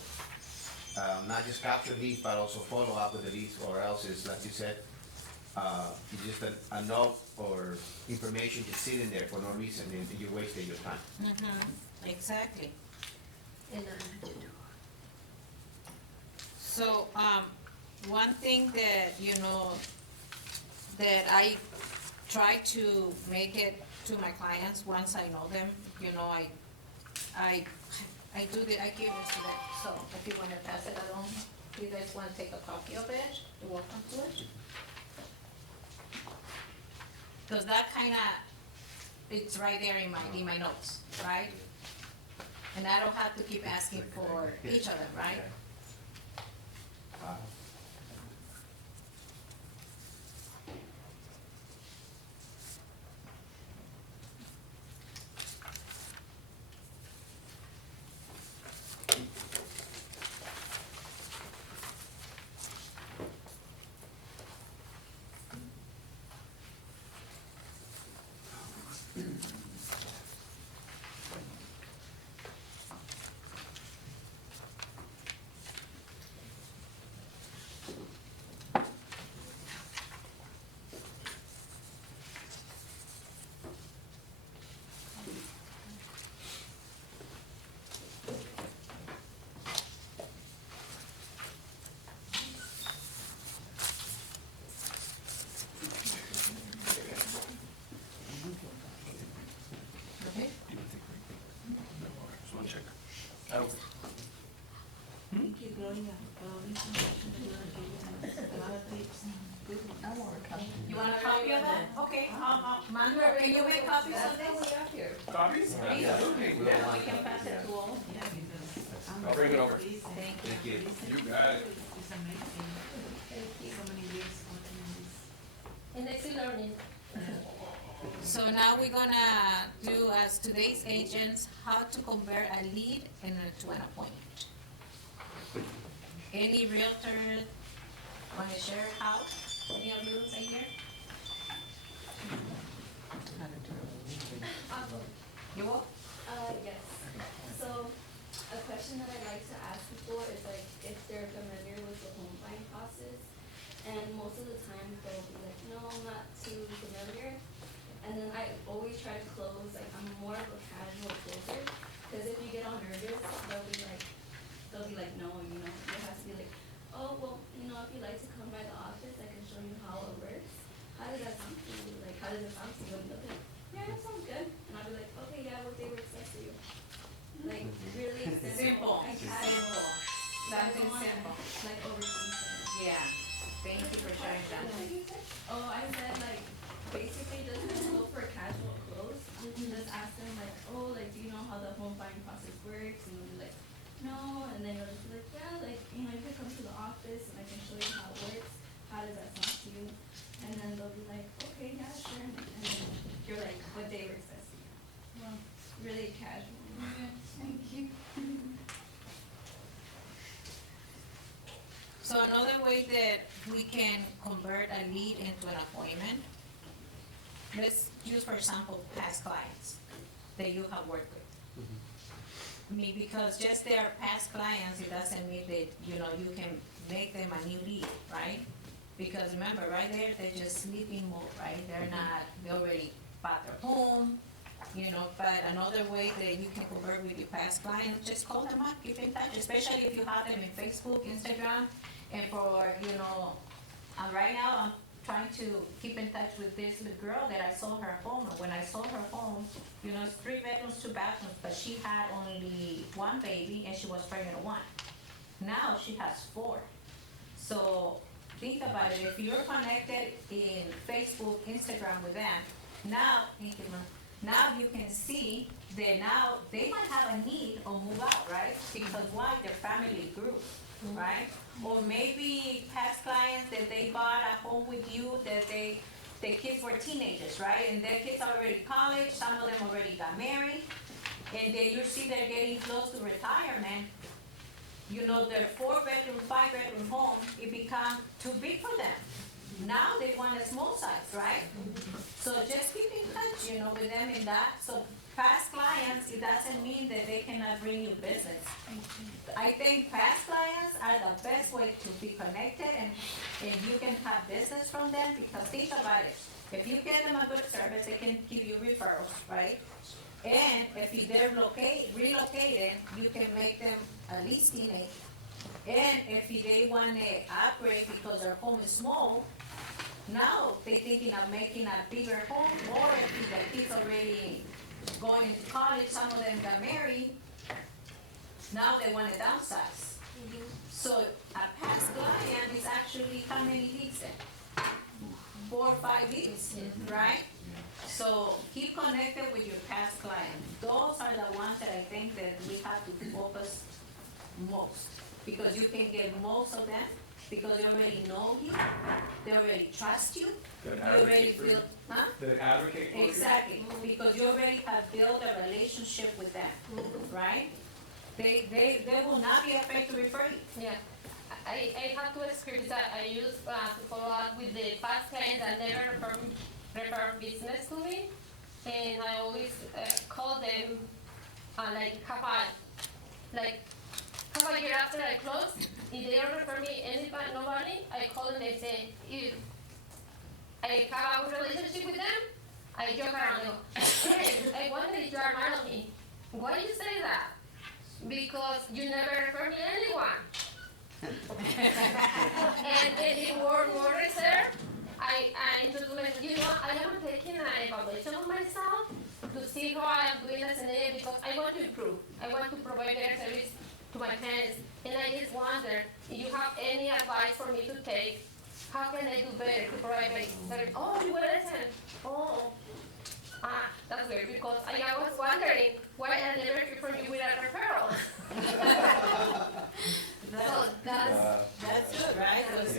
not just capture leads, but also follow up with the leads, or else it's like you said, it's just a note or information just sitting there for no reason, and you wasted your time. Exactly. And, So, one thing that, that I try to make it to my clients once I know them, I give it to them. So if you wanna pass it along, you guys wanna take a copy of it, you're welcome to it. Cause that kinda, it's right there in my notes, right? And I don't have to keep asking for each of them, right? Okay. Just one check. You want a copy of that? Okay, Manuel, can you make copies of this? Copies? Please. Absolutely, We yeah. can pass it to all. I'll bring it over. Thank you. Thank you. You got it. and they still learning. So now we're gonna do, as today's agents, how to convert a lead into an appointment. Any realtor wanna share how? Any of you right here? You will? Yes. So, a question that I like to ask people is like if they're familiar with the home buying process. And most of the time they'll be like, no, I'm not too familiar. And then I always try to close, like I'm more of a casual closer. Cause if you get all nervous, they'll be like, no, it has to be like, oh, well, if you'd like to come by the office, I can show you how it works. How does that sound to you? Like, how does it sound to you? And they'll be like, yeah, that sounds good. And I'll be like, okay, yeah, what day works best for you? Like, really simple. Simple, and casual. simple. So I Something don't wanna, simple. like, overthink it. Yeah, thank you for sharing that. Oh, I said like, basically just go for a casual close. Just ask them like, oh, like, do you know how the home buying process works? And they'll be like, no. And then you'll just be like, yeah, like, you can come to the office and I can show you how it works. How does that sound to you? And then they'll be like, okay, yeah, sure. And then you're like, what day works best for you? Well, really casual. Thank you. So another way that we can convert a lead into an appointment, let's use, for example, past clients that you have worked with. I mean, because just their past clients, it doesn't mean that, you can make them a new lead, right? Because remember, right there, they're just sleeping mode, right? They already bought their home, but another way that you can convert with your past clients, just call them up, keep in touch, especially if you have them in Facebook, Instagram, and for, right now, I'm trying to keep in touch with this little girl that I saw her home, and when I saw her home, it's 3 bedrooms, 2 bathrooms, but she had only 1 baby, and she was pregnant with 1. Now she has 4. So think about it, if you're connected in Facebook, Instagram with them, now you can see that now they might have a need or move out, right? Because why? Their family grew, right? Or maybe past clients that they bought a home with you, that their kids were teenagers, right? And their kids are already college, some of them already got married. and then you see they're getting close to retirement, you know, their 4-bedroom, 5-bedroom home, it become too big for them. Now they want a small size, right? So just keep in touch, you know, with them in that. So past clients, it doesn't mean that they cannot bring you business. I think past clients are the best way to be connected, and you can have business from them, because think about it. If you get them a good service, they can give you referrals, right? And if they're relocated, you can make them a listing agent. And if they want to upgrade because their home is small, now they're thinking of making a bigger home, or if the kids already going into college, some of them got married, now they want to downsize. So a past client is actually how many leads then? 4 or 5 leads, right? So keep connected with your past clients. Those are the ones that I think that we have to focus most, because you can get most of them because they already know you, they already trust you, Good you already advocate for you. feel, huh? They advocate for you. Exactly, because you already have built a relationship with them, right? They will not be afraid to refer you. Yeah. I have two scripts that I use to follow up with the past clients that never refer business to me, and I always call them like half a year after I close. If they don't refer me nobody, I call them and say, if I have a good relationship with them, I joke around and go, hey, I wonder if you are mad at me. Why do you say that? Because you never refer me anyone. And in more research, I introduce myself. You know, I am taking an evaluation of myself to see how I am doing as an agent, because I want to improve. I want to provide better service to my clients. And I just wonder if you have any advice for me to take. How can I do better to provide better? Oh, you will listen. Oh, that's weird, because I was wondering why I never heard from you with a referral. So That's good, right? Yes.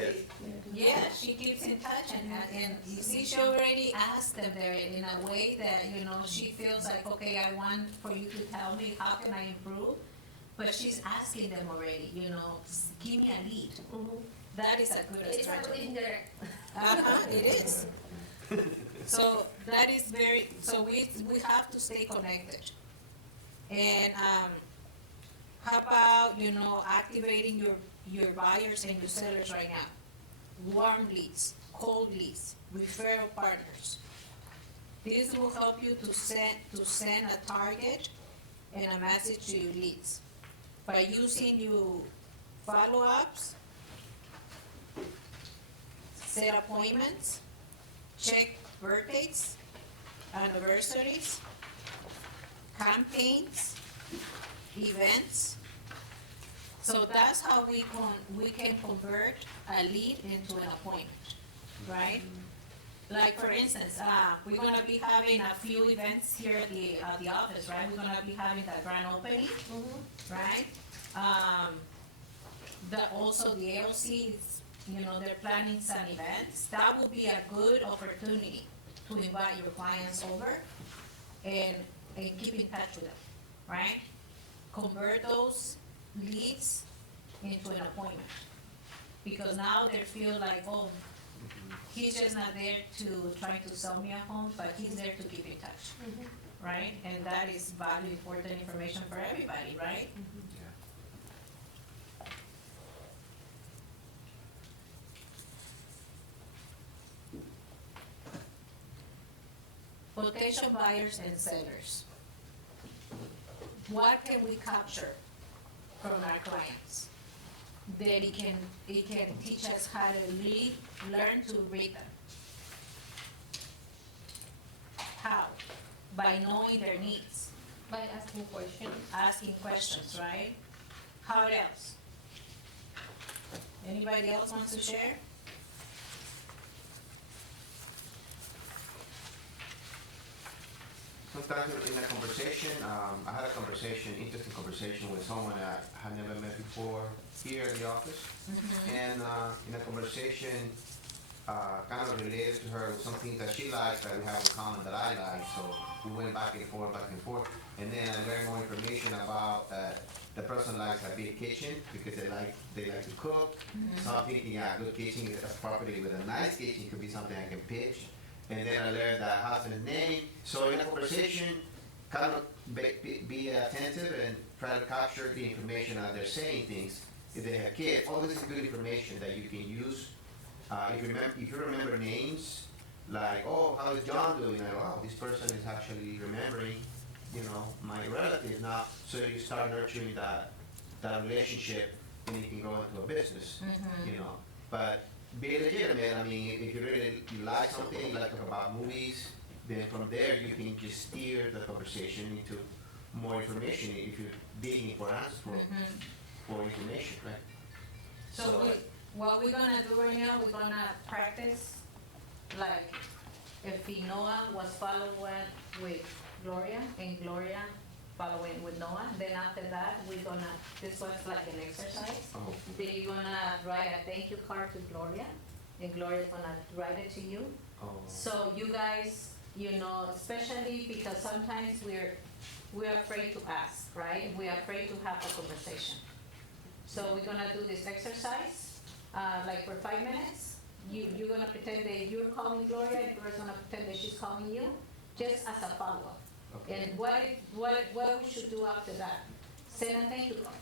Yeah, she keeps in touch, and you see, she already asked them there in a way that, you know, she feels like, okay, I want for you to tell me how can I improve, but she's asking them already, you know, give me a lead. That is a good it's strategy. in there. It is. So that is so we have to stay connected. And how about, you know, activating your buyers and your sellers right now? Warm leads, cold leads, referral partners. This will help you to send a target and a message to your leads by using your follow-ups, set appointments, check birthdays, anniversaries, campaigns, events. So that's how we can convert a lead into an appointment, right? Like for instance, we're gonna be having a few events here at the office, right? We're gonna be having the grand opening, right? Also the AOC is, you know, they're planning some events. That would be a good opportunity to invite your clients over and keep in touch with them, right? Convert those leads into an appointment. Because now they feel like, oh, he's just not there to try to sell me a home, but he's there to keep in touch, right? And that is valuable, important information for everybody, right? Potential buyers and sellers. What can we capture from our clients? That it can teach us how to learn to read them. How? By knowing their needs. By asking questions. Asking questions, right? How else? Anybody else wants to share? Sometimes in a conversation, I had a interesting conversation with someone I had never met before here in the office. And in a conversation, kind of related to her with something that she likes that we have in common that I like. So we went back and forth, and then I learned more information about, the person likes a big kitchen, because they like to cook. So I'm thinking, yeah, a good kitchen is a property with a nice kitchen could be something I can pitch. And then I learned the husband's name, so in a conversation, kind of be attentive and try to capture the information as they're saying things. If they have kids, all this is good information that you can use. If you remember names, like, oh, how is John doing? Like, wow, this person is actually remembering, my relative now. So you start nurturing that relationship, and you can go into a business, But be legitimate. I mean, if you really like something, you like to talk about movies, then from there you can just steer the conversation into more information if you're digging for answers for information, right? So what we're gonna do right now, we're gonna practice, like, if Noah was following with Gloria, and Gloria following with Noah, then after that, this was like an exercise. Oh. Then you're gonna write a thank you card to Gloria, and Gloria's gonna write it to you. Oh. So you guys, especially because sometimes we're afraid to ask, right? We're afraid to have a conversation. So we're gonna do this exercise, like for 5 minutes. You're gonna pretend that you're calling Gloria, and Gloria's gonna pretend that she's calling you, just as a follow-up. Okay. And what we should do after that? Send a thank you card.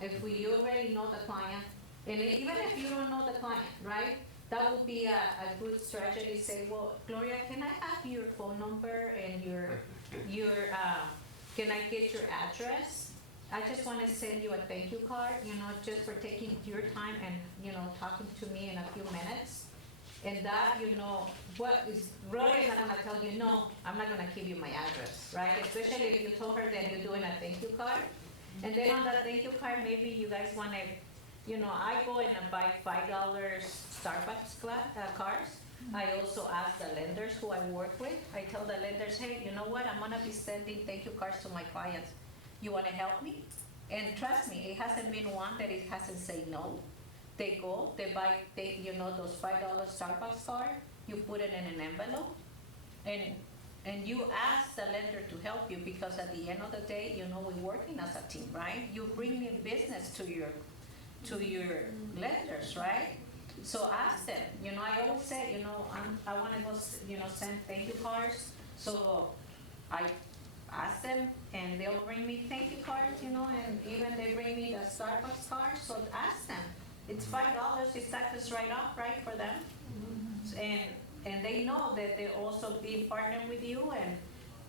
If we already know the client, and even if you don't know the client, right? That would be a good strategy. Say, well, Gloria, can I have your phone number and can I get your address? I just want to send you a thank you card, just for taking your time and, talking to me in a few minutes. And that, what is, Gloria's not gonna tell you, no, I'm not gonna give you my address, right? Especially if you told her that you're doing a thank you card. And then on that thank you card, maybe you guys wanna, I go and I buy $5 Starbucks cards. I also ask the lenders who I work with. I tell the lenders, hey, you know what? I'm gonna be sending thank you cards to my clients. You wanna help me? And trust me, it hasn't been one that it hasn't said no. They go, they buy, those $5 Starbucks card. You put it in an envelope, and you ask the lender to help you, because at the end of the day, we're working as a team, right? You bring in business to your lenders, right? So ask them. I always say, I want to go, send thank you cards. So I ask them, and they'll bring me thank you cards, and even they bring me the Starbucks cards. So ask them. It's $5. It's taxes right off, right, for them. And they know that they're also being partnered with you, and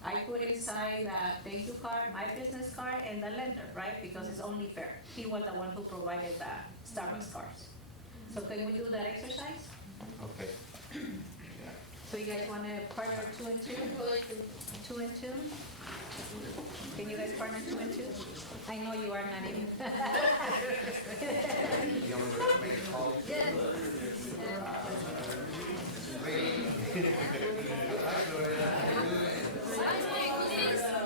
I put inside the thank you card, my business card, and the lender, right? Because it's only fair. He was the one who provided the Starbucks cards. So can we do that exercise? Okay. So you guys want to partner 2 and 2? 2 and 2? Can you guys partner 2 and 2? I know you are not even. You want me to make a call? Yes. Hi, Gloria. How you doing?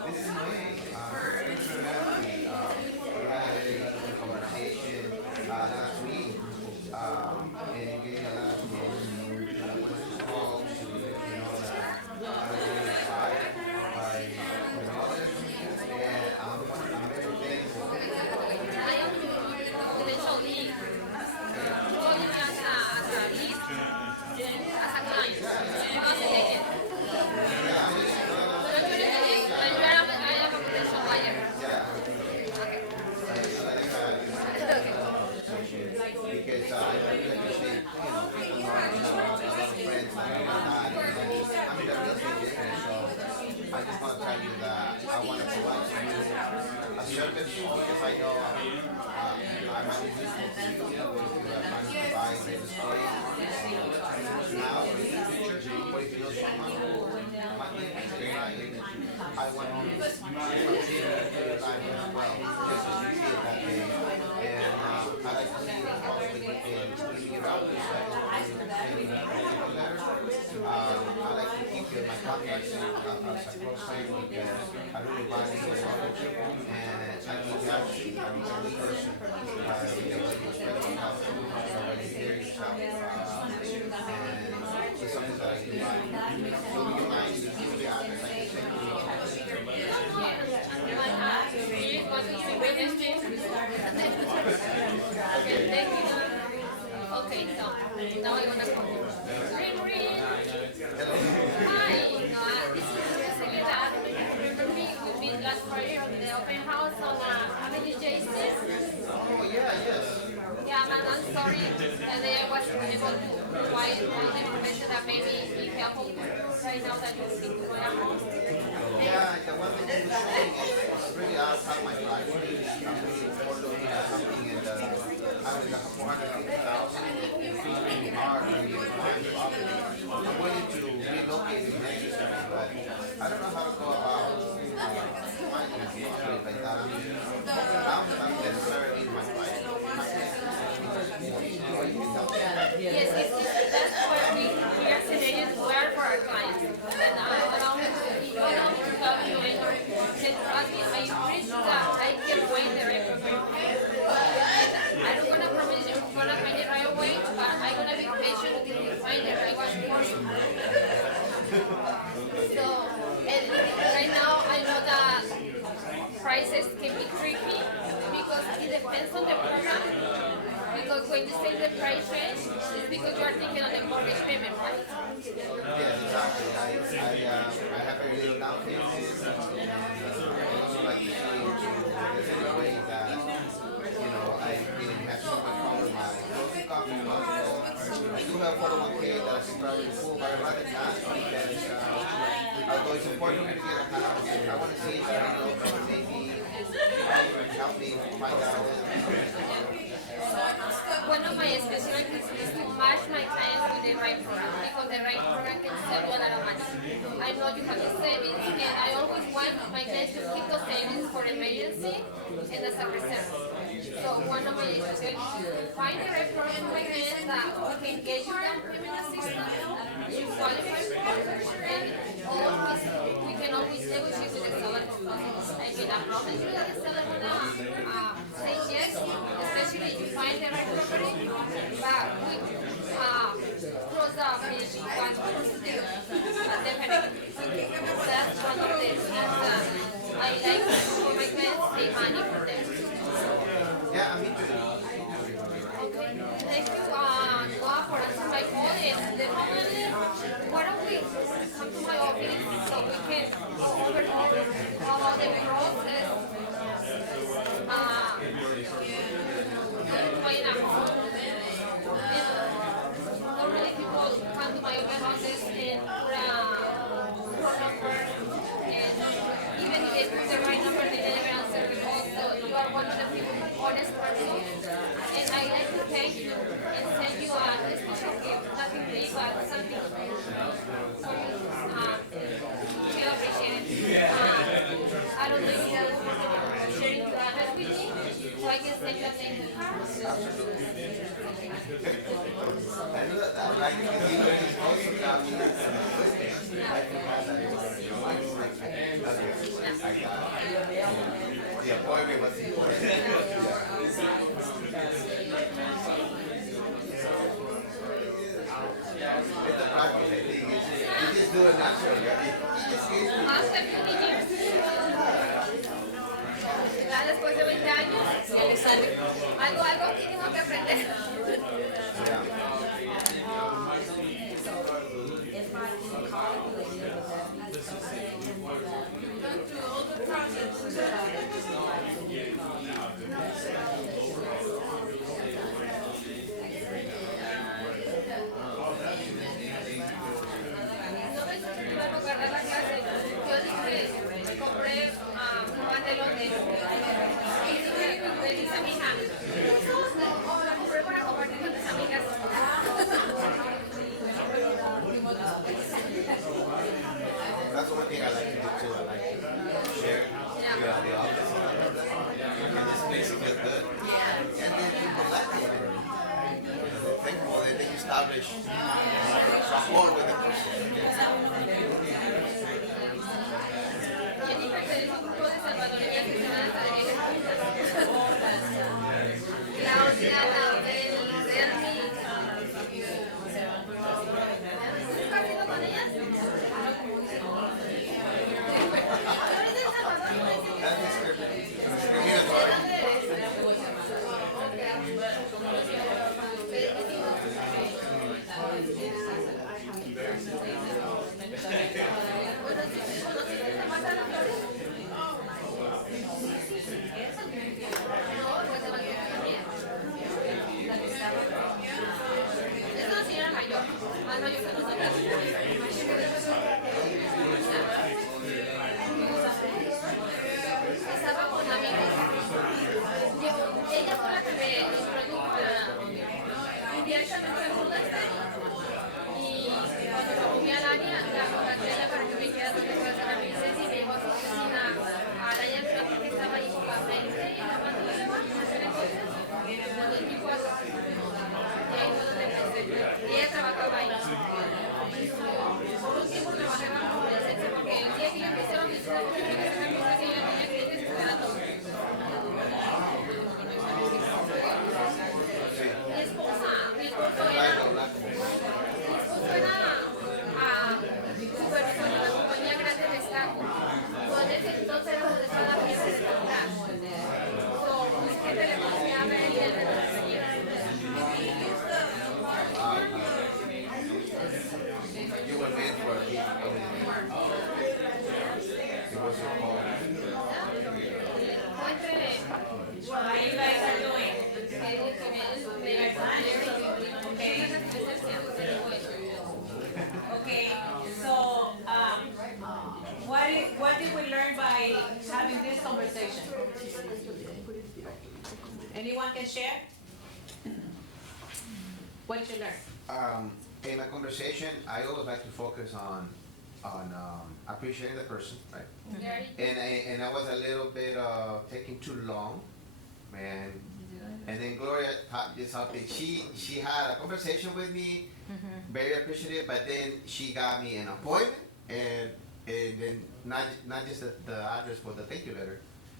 This is Noe. Thanks for having me. We had a very interesting conversation last week, and you gave me a lot of calls to let you know that I was really inspired by your knowledge, and I'm very thankful. Because I really like to say, friends, I'm in the real estate business, so I just want to tell you that I want to provide you a service, because I know I might be useful to you if you are trying to buy real estate now or in the future, or if you know someone who might be interested in buying. I want you to continue to buy as well, just as you see it that way. And I like to see you possibly putting it out this way. I like to keep you in my contacts as a close friend, because I really value your knowledge, and I think you actually are a good person. You know, you spend a lot of time already there yourself, and it's something that I do value. So would you mind if you give me the address, I can send gonna call you. Ring, ring. Hello. Hi, this is Soledad. I don't know if you remember me. We met last Friday on the open house on Avenue Jason. Oh, yeah, yes. Yeah, man, I'm sorry that I wasn't able to provide all the information that maybe be helpful to you right now that you're thinking about home. Yeah, the one that you were showing is really outside my price range. I'm really more looking at something in the, I was like 450,000. It's really hard when you find property. I'm willing to relocate if necessary, but I don't know how to go about finding a property like that. I mean, downtown not necessarily in my price. Yes, that's what we are scenarios were for our clients. And along to help you and trust me, I wish that I can wait the right program. I don't want to promise you I'm going to find it right away, but I'm going to be patient until you find the right one for you. So, and right now I know that prices can be tricky because it depends on the program. Because when you say the price range, it's because you are thinking of the mortgage payment, right? Yes, exactly. I have very little down payment. I also like to see there's any way that, I didn't have so much problem with my closing costs as possible. I do have 401k that I can probably pull, but I'd rather not because although it's important for me to get a house, I want to see if I know maybe help me find out. One of my specialties is to match my clients with the right program because the right program can save you a lot of money. I know you have the savings and I always want my clients to keep those savings for emergency and as a reserve. So one of my specialties is to find the right program for my clients that we can get you down payment assistance, you qualify for, and always, we can always negotiate with the seller for costs. I can promise you that the seller will say yes, especially if you find the right property. But we cross the bridge once we consider definitely. That's one of the things that I like for my clients, save money for them. Yeah, I'm interested. Okay, thank you, Noah, for answering my call. And definitely, why don't we come to my office so we can go over all about the process. Buying a home. Normally people come to my open houses and put a phone number, and even if they put the right number, they never answer the call. So you are one of the people, honest person, and I like to thank you and send you a special gift, nothing big, but something for you. We appreciate it. I don't know if you are sharing your address with me, so I can send you a thank you card. I know that I can give you any also copy. The appointment was important. It's a practice, I think. You just do it naturally. You just get it. After 50 years, ya después de 20 años, ya le sale. Algo tenemos que aprender. No me iba a guardar la clase. Yo dije, compré un pantalón de mis amigas. La compré para compartir con mis amigas. That's one thing I like to do too. I like to share the office. And this makes it feel good. And then people like it. They're thankful that they establish rapport with the person. Jennifer, tenemos un grupo de salvadoreñas que se van a estar Claudia, Laurel, Bernie. ¿Estás haciendo con ellas? Anyone can share? What you learn? In a conversation, I always like to focus on appreciating the person, right? Very And I was a little bit taking too long, and then Gloria taught me something. She had a conversation with me, very appreciative, but then she got me an appointment, and then not just the address for the thank you letter.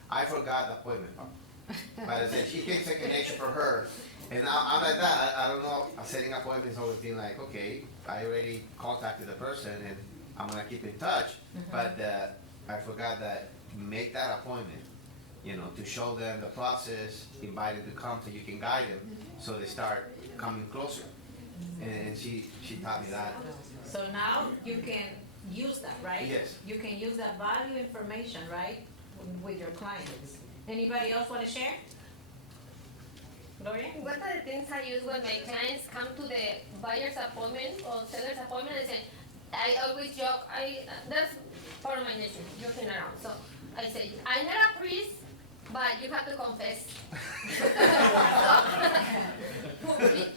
I forgot the appointment part. But I said she takes second nature for her, and I'm like that. I don't know. Setting appointments always been like, okay, I already contacted the person, and I'm gonna keep in touch. But I forgot that make that appointment. To show them the process, invite them to come so you can guide them, so they start coming closer. And she taught me that. So now you can use that, right? Yes. You can use that value information, right, with your clients. Anybody else want to share? Gloria? One of the things I use when my clients come to the buyer's appointment or seller's appointment, I always joke, that's part of my nature, joking around. So I say, I'm not a priest, but you have to confess.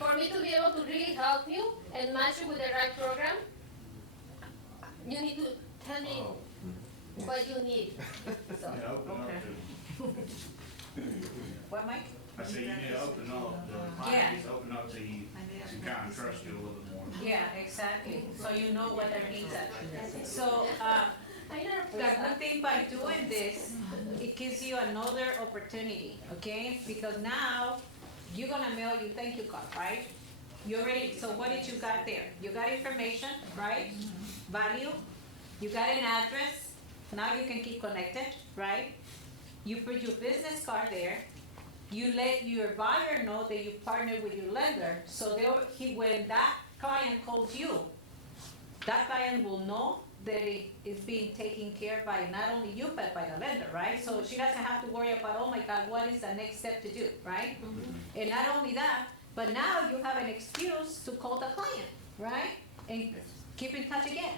For me to be able to really help you and match you with the right program, you need to tell me what you need. So, Yeah, open up to, What, Mike? I say you need to open up, the clients open up to you, to kind of trust you a little bit more. Yeah, exactly. So you know what their needs are. So, the good thing by doing this, it gives you another opportunity, okay? Because now you're gonna mail you thank you card, right? You already, so what did you got there? You got information, right? Value. You got an address. Now you can keep connected, right? You put your business card there. You let your buyer know that you partnered with your lender, so when that client calls you, that client will know that it is being taken care of by not only you, but by the lender, right? So she doesn't have to worry about, oh my God, what is the next step to do, right? And not only that, but now you have an excuse to call the client, right? And keep in touch again.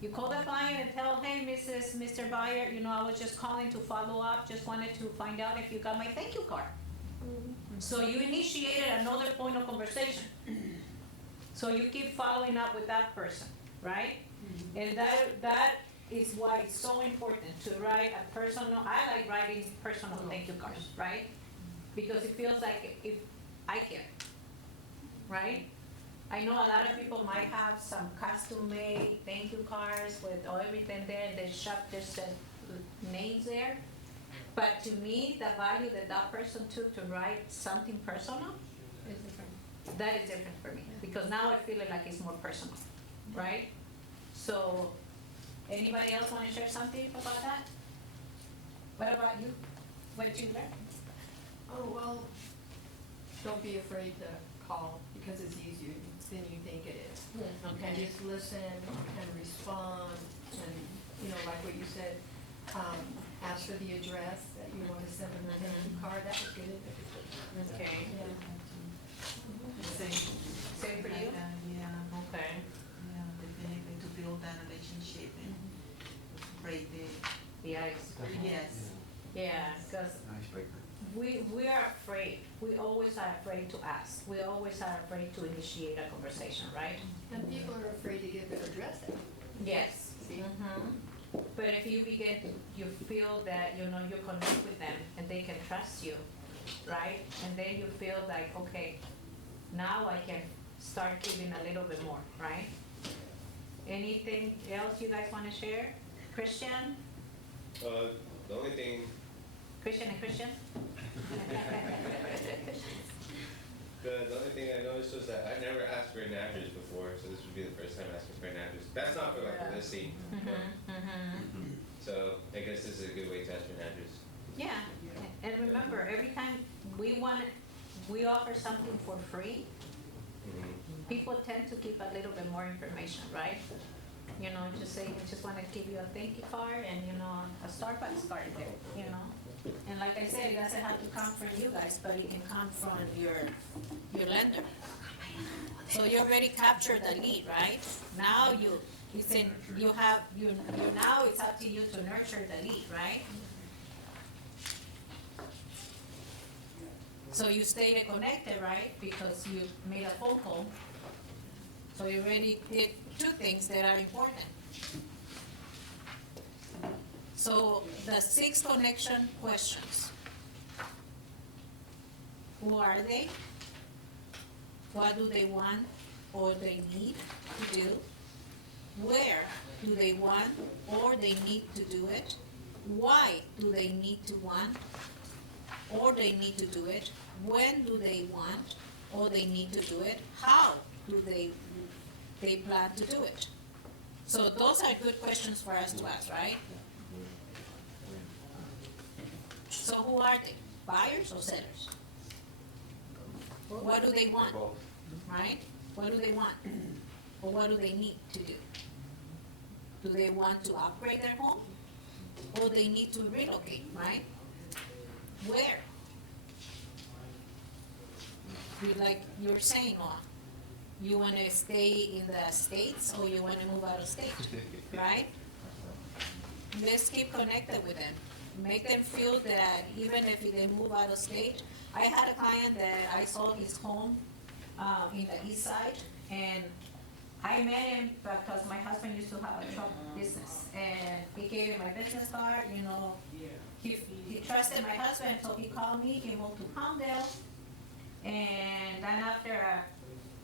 You call the client and tell, hey, Mr. Buyer, I was just calling to follow up, just wanted to find out if you got my thank you card. So you initiated another point of conversation. So you keep following up with that person, right? And that is why it's so important to write a personal, I like writing personal thank you cards, right? Because it feels like if I care, right? I know a lot of people might have some custom-made thank you cards with everything there, and they shop their names there. But to me, the value that person took to write something personal is different. That is different for me, because now I feel it like it's more personal, right? So, anybody else want to share something about that? What about you? What did you learn? Oh, well, don't be afraid to call because it's easier than you think it is. And Okay. just listen and respond and, like what you said, ask for the address that you want to send them a thank you card. That was good. Okay. Yeah. Same for you? Yeah, Okay. yeah, definitely to build that relationship and break the, The ice. yes. Yeah, because we are afraid. We always are afraid to ask. We always are afraid to initiate a conversation, right? And people are afraid to give their address out. Yes. But if you you feel that, you connect with them and they can trust you, right? And then you feel like, okay, now I can start giving a little bit more, right? Anything else you guys want to share? Christian? The only thing, Christian and Christian? the only thing I noticed was that I never asked for an address before, so this would be the first time asking for an address. That's not for like a listing. So I guess this is a good way to ask for an address. Yeah, and remember, every time we offer something for free, people tend to keep a little bit more information, right? Just say, we just want to give you a thank you card and, a Starbucks card there, And like I said, it doesn't have to come from you guys, but it can come from your lender. So you already captured the lead, right? Now now it's up to you to nurture the lead, right? So you stay connected, right? Because you made a phone call. So you already did two things that are important. So the 6 connection questions. Who are they? What do they want or they need to do? Where do they want or they need to do it? Why do they need to want or they need to do it? When do they want or they need to do it? How do they plan to do it? So those are good questions for us to ask, right? So who are they? Buyers or sellers? What do they want? Right? What do they want? Or what do they need to do? Do they want to upgrade their home? Or they need to relocate, right? Where? Like you're saying, you want to stay in the States or you want to move out of state, right? Let's keep connected with them. Make them feel that even if they move out of state. I had a client that I sold his home in the east side, and I met him because my husband used to have a truck business, and he gave me my business card. He trusted my husband, so he called me. He moved to Palmdale, and then after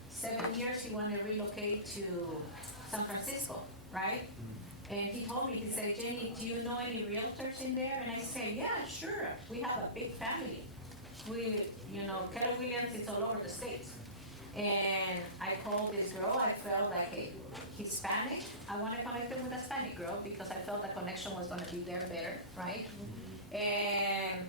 7 years, he wanted to relocate to San Francisco, right? And he told me, he said, Jenny, do you know any realtors in there? And I said, yeah, sure. We have a big family. Keller Williams is all over the States. And I called this girl. I felt like a Hispanic. I want to connect with a Hispanic girl because I felt the connection was going to be there better, right? And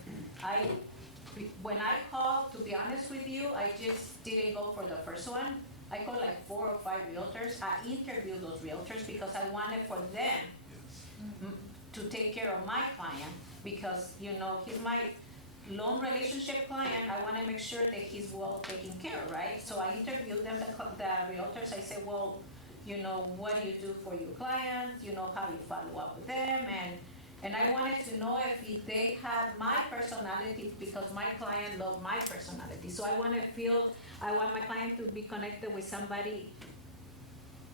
when I called, to be honest with you, I just didn't go for the first one. I called like 4 or 5 realtors. I interviewed those realtors because I wanted for them to take care of my client because, he's my loan relationship client. I want to make sure that he's well taken care of, right? So I interviewed them, the realtors. I said, well, what do you do for your clients? How you follow up with them? And I wanted to know if they had my personality because my client loved my personality. So I want my client to be connected with somebody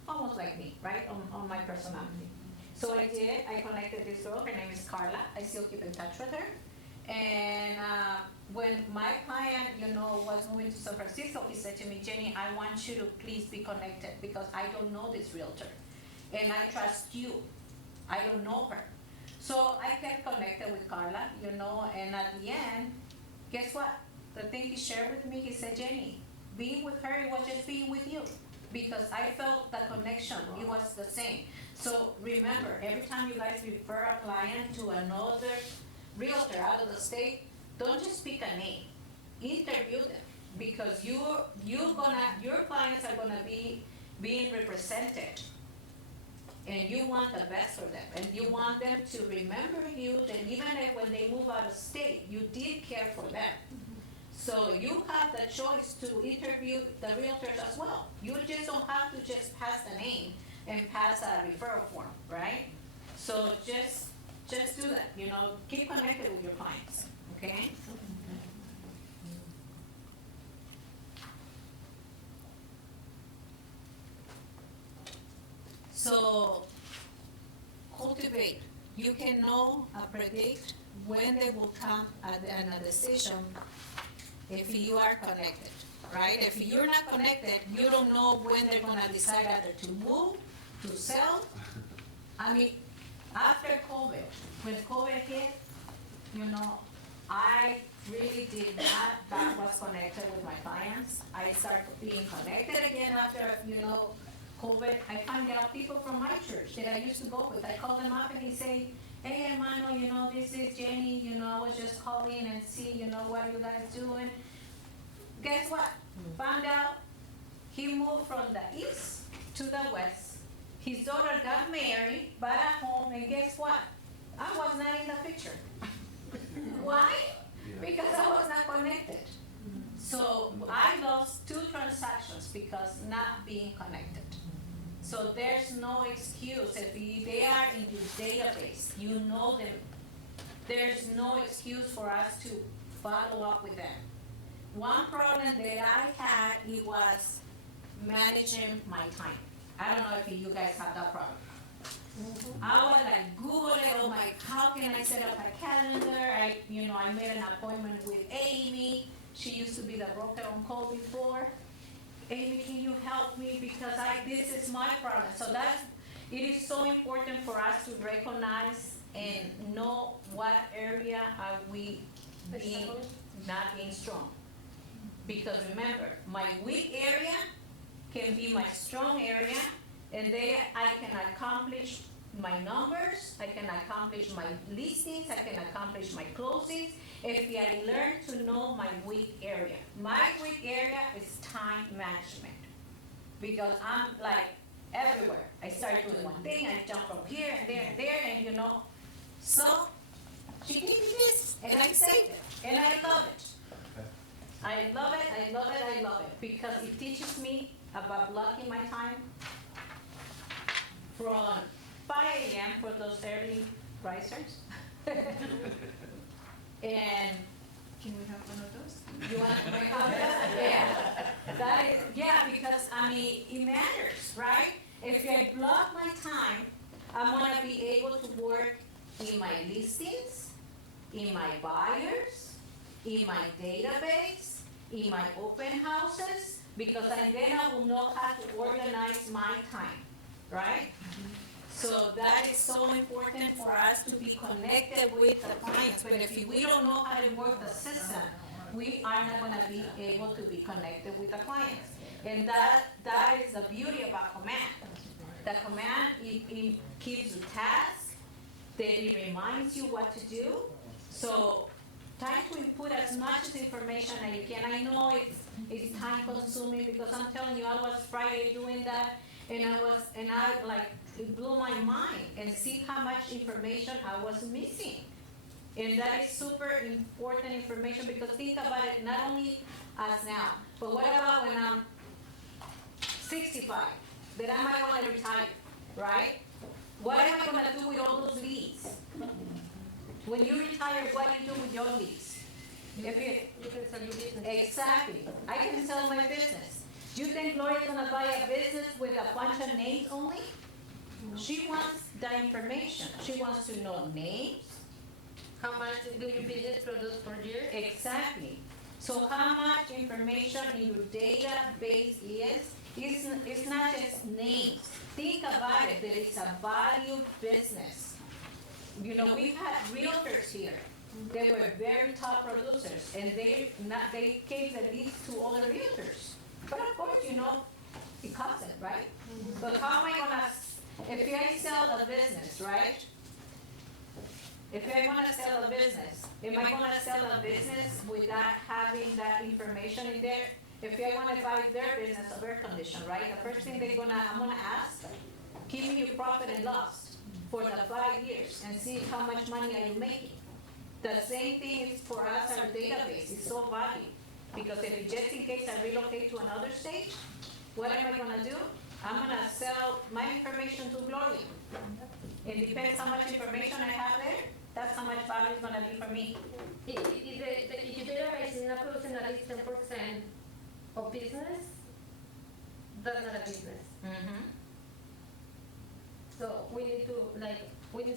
almost like me, right? On my personality. So I did. I connected this girl. Her name is Carla. I still keep in touch with her. And when my client, was moving to San Francisco, he said to me, Jenny, I want you to please be connected because I don't know this realtor. And I trust you. I don't know her. So I kept connected with Carla, and at the end, guess what? The thing he shared with me, he said, Jenny, being with her, it was just being with you. Because I felt the connection, it was the same. So remember, every time you guys refer a client to another realtor out of the state, don't just pick a name. Interview them. Because your clients are gonna be being represented. And you want the best for them. And you want them to remember you, that even if when they move out of state, you did care for them. So you have the choice to interview the realtors as well. You just don't have to just pass the name and pass a referral form, right? So just do that, keep connected with your clients, okay? So cultivate. You can know, predict when they will come at a decision if you are connected, right? If you're not connected, you don't know when they're gonna decide either to move, to sell. I mean, after COVID, when COVID hit, I really did not, that was connected with my clients. I started being connected again after, COVID. I find out people from my church that I used to go with. I call them up and they say, hey, hermano, this is Jenny, I was just calling and see, what you guys doing. Guess what? Found out he moved from the east to the west. His daughter got married, bought a home, and guess what? I was not in the picture. Why? Because I was not connected. So I lost 2 transactions because not being connected. So there's no excuse. If they are in your database, you know them. There's no excuse for us to follow up with them. one problem that I had, it was managing my time. I don't know if you guys have that problem. I was like Googling, oh my, how can I set up a calendar? I made an appointment with Amy. She used to be the broker on call before. Amy, can you help me because this is my problem. So it is so important for us to recognize and know what area are we not being strong. Because remember, my weak area can be my strong area, and there I can accomplish my numbers, I can accomplish my listings, I can accomplish my closings if I learn to know my weak area. My weak area is time management, because I'm like everywhere. I start doing one thing, I jump from here and there and there, and so she gave me this, and I saved it, and I love it. I love it, I love it, I love it, because it teaches me about blocking my time from 5 a.m. for those early risers. And Can we have one of those? you want to make up Yeah, because it matters, right? If I block my time, I'm gonna be able to work in my listings, in my buyers, in my database, in my open houses, because then I will know how to organize my time, right? So that is so important for us to be connected with the clients. But if we don't know how to work the system, we are not going to be able to be connected with the clients. And that is the beauty about command. The command, it gives you tasks, that it reminds you what to do. So try to input as much information as you can. I know it's time consuming, because I'm telling you, I was Friday doing that, and it blew my mind, and see how much information I was missing. And that is super important information, because think about it, not only as now, but what about when I'm 65, that I might want to retire, right? What am I going to do with all those leads? When you retire, what do you do with your leads? You can sell your business. Exactly. I can sell my business. Do you think Gloria's gonna buy a business with a bunch of names only? She wants the information. She wants to know names. How much do your business produce per year? Exactly. So how much information in your database is? It's not just names. Think about it, that it's a value business. We've had realtors here. They were very top producers, and they gave the leads to other realtors. But of course, it costs it, right? But how am I if I sell a business, right? If I want to sell a business, am I going to sell a business without having that information in there? If I want to buy their business of air condition, right? The first thing I'm going to ask them, give me your profit and loss for the 5 years and see how much money are you making. The same thing is for us, our database is so valuable. Because if just in case I relocate to another state, what am I going to do? I'm going to sell my information to Gloria. It depends how much information I have there. That's how much value is going to be for me. If your database is not producing at least 10% of business, that's not a business. Mm-hmm. So we need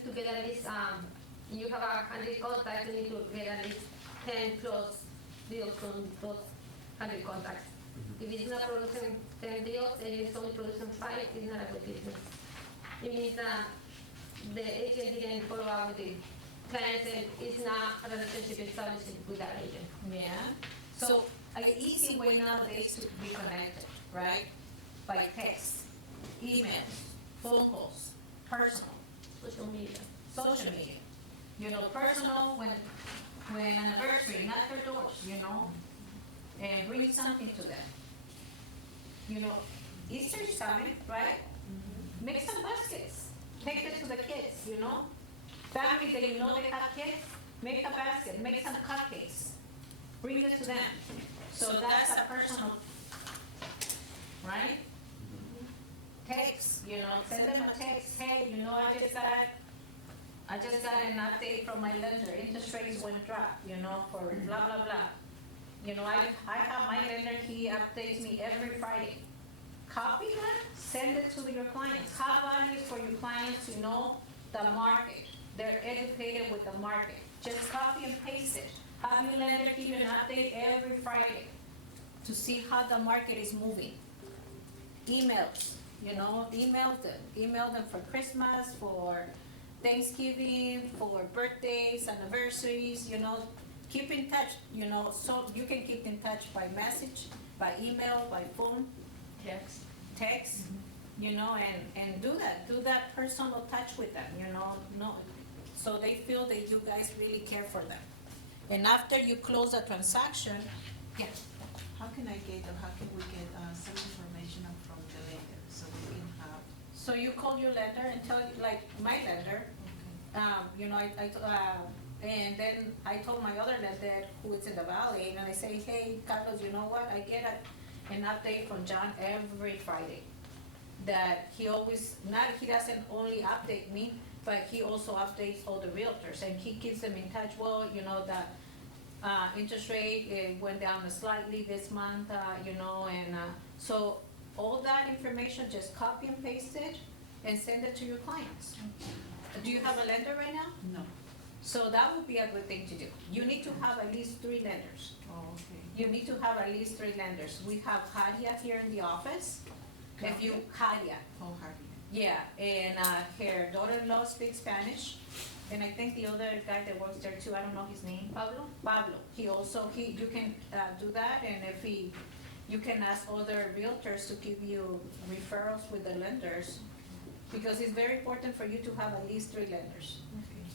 to get at least, you have 100 contacts, you need to get at least 10 plus deals from those 100 contacts. If it's not producing 10 deals and it's only producing 5, it's not a good business. It means that the agent didn't follow up with the clients, and it's not a relationship established with that agent. Yeah. So an easy way nowadays to be connected, right? By text, emails, phone calls, personal, Social media. social media. Personal when anniversary, knock their doors, and bring something to them. Easter is coming, right? Make some baskets. Take it to the kids, Family that they have kids, make a basket, make some cupcakes. Bring it to them. So that's a personal, right? Text, send them a text. Hey, I just got an update from my lender. Interest rates went up, for blah, blah, blah. You know, I have my lender, he updates me every Friday. Copy that, send it to your clients. How valuable for your clients to know the market. They're educated with the market. Just copy and paste it. Have your lender give you an update every Friday to see how the market is moving. Emails, you know, email them for Christmas, for Thanksgiving, for birthdays, anniversaries, you know, keep in touch, you know, so you can keep in touch by message, by email, by phone, text, you know, and do that personal touch with them, you know, no, so they feel that you guys really care for them. And after you close the transaction, yeah. How can I get, or how can we get, some information from the lender, so we can have? So you call your lender and tell, like, my lender, you know, and then I told my other lender who is in the valley, and I say, hey, Carlos, you know what, I get an update from John every Friday. That he always, he doesn't only update me, but he also updates all the realtors, and he keeps them in touch. Well, you know, the interest rate went down slightly this month, you know, and so all that information, just copy and paste it and send it to your clients. Do you have a lender right now? No. So that would be a good thing to do. You need to have at least 3 lenders. Oh, okay. You need to have at least 3 lenders. We have Hadia here in the office. If you, Hadia. Oh, Harvey. Yeah, and her daughter-in-law speaks Spanish, and I think the other guy that works there too, I don't know his name. Pablo? Pablo. You can do that, and you can ask other realtors to give you referrals with the lenders, because it's very important for you to have at least 3 lenders.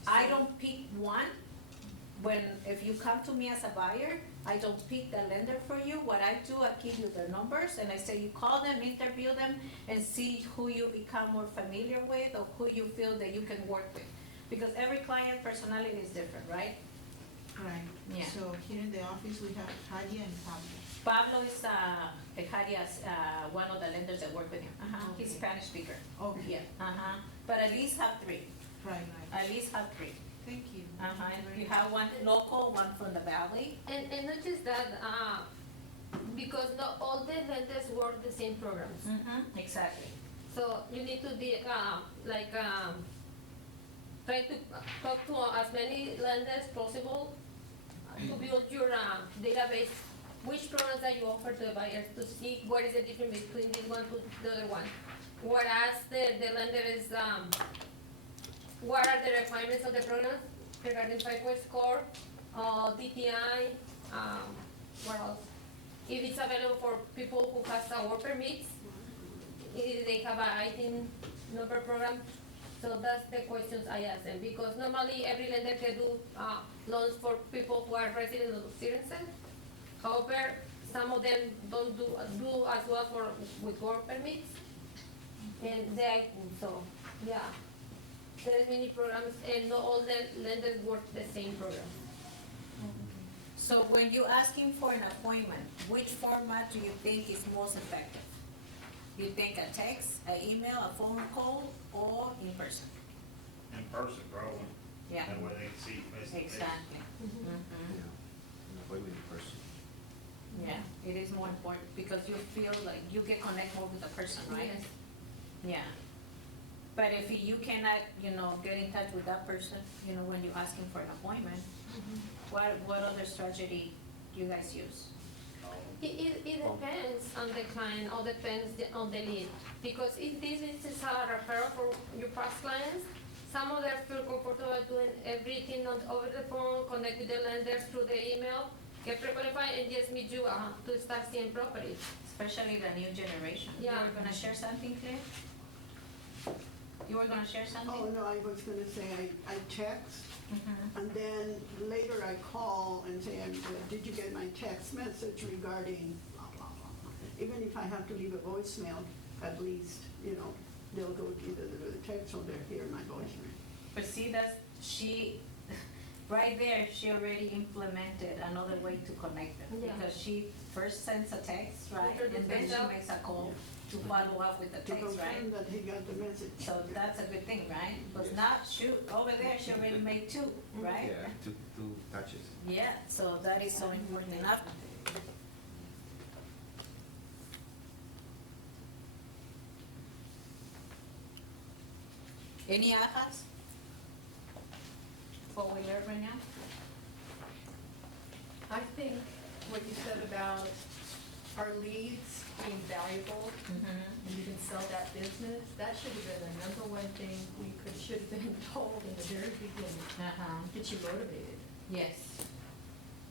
I don't pick one. If you come to me as a buyer, I don't pick the lender for you. What I do, I give you their numbers, and I say you call them, interview them, and see who you become more familiar with, or who you feel that you can work with. Because every client personality is different, right? Right. Yeah. So here in the office, we have Hadia and Pablo. Pablo is Hadia's, one of the lenders that work with him. He's Okay. Spanish speaker. Okay. Yeah. But at least have 3. Right. At least have 3. Thank you. You have one local, one from the valley. And not just that, because not all the lenders work the same programs. Exactly. So you need to be, try to talk to as many lenders possible to build your database, which programs that you offer to the buyers, to see what is the difference between this one to the other one. Whereas the lender is, what are the requirements of the program regarding FICO score, DTI, what else? If it's available for people who has a work permits, if they have a ITIN number program. So that's the questions I ask them, because normally every lender can do loans for people who are resident or citizen. However, some of them don't do as well with work permits. And so, yeah. There's many programs, and not all the lenders work the same program. So when you're asking for an appointment, which format do you think is most effective? You think a text, an email, a phone call, or in person? In person, probably. Yeah. That way they can see face to face. Exactly. Yeah. Avoid in person. Yeah, it is more important because you feel like you get connect more with the person, right? Yes. Yeah. But if you cannot, you know, get in touch with that person, you know, when you're asking for an appointment, what other strategy do you guys use? It depends on the client, or depends on the lead. Because if this is a referral for your past clients, some of them feel comfortable doing everything over the phone, connect with the lenders through the email, get pre-qualified, and just meet you to start seeing properties. Especially the new generation. Yeah. You were gonna share something, Claire? You were gonna share something? Oh, no, I was gonna say, I text, and then later I call and say, did you get my text message regarding blah, blah, blah. Even if I have to leave a voicemail, at least, you know, they'll go either the text or they'll hear my voicemail. But see, right there, she already implemented another way to connect them. Yeah. Because she first sends a text, right? Introduce And then she herself. makes a call to follow up with the To text, right? confirm that he got the message. So that's a good thing, right? Because Yes. now, shoot, over there, she already made 2, right? Yeah, two touches. Yeah, so that is so important enough. Any ahas? What we learned right now? I think what you said about our leads being valuable, and you can sell that business, that should have been the number one thing should have been told in the very beginning, Uh-huh. get you motivated. Yes,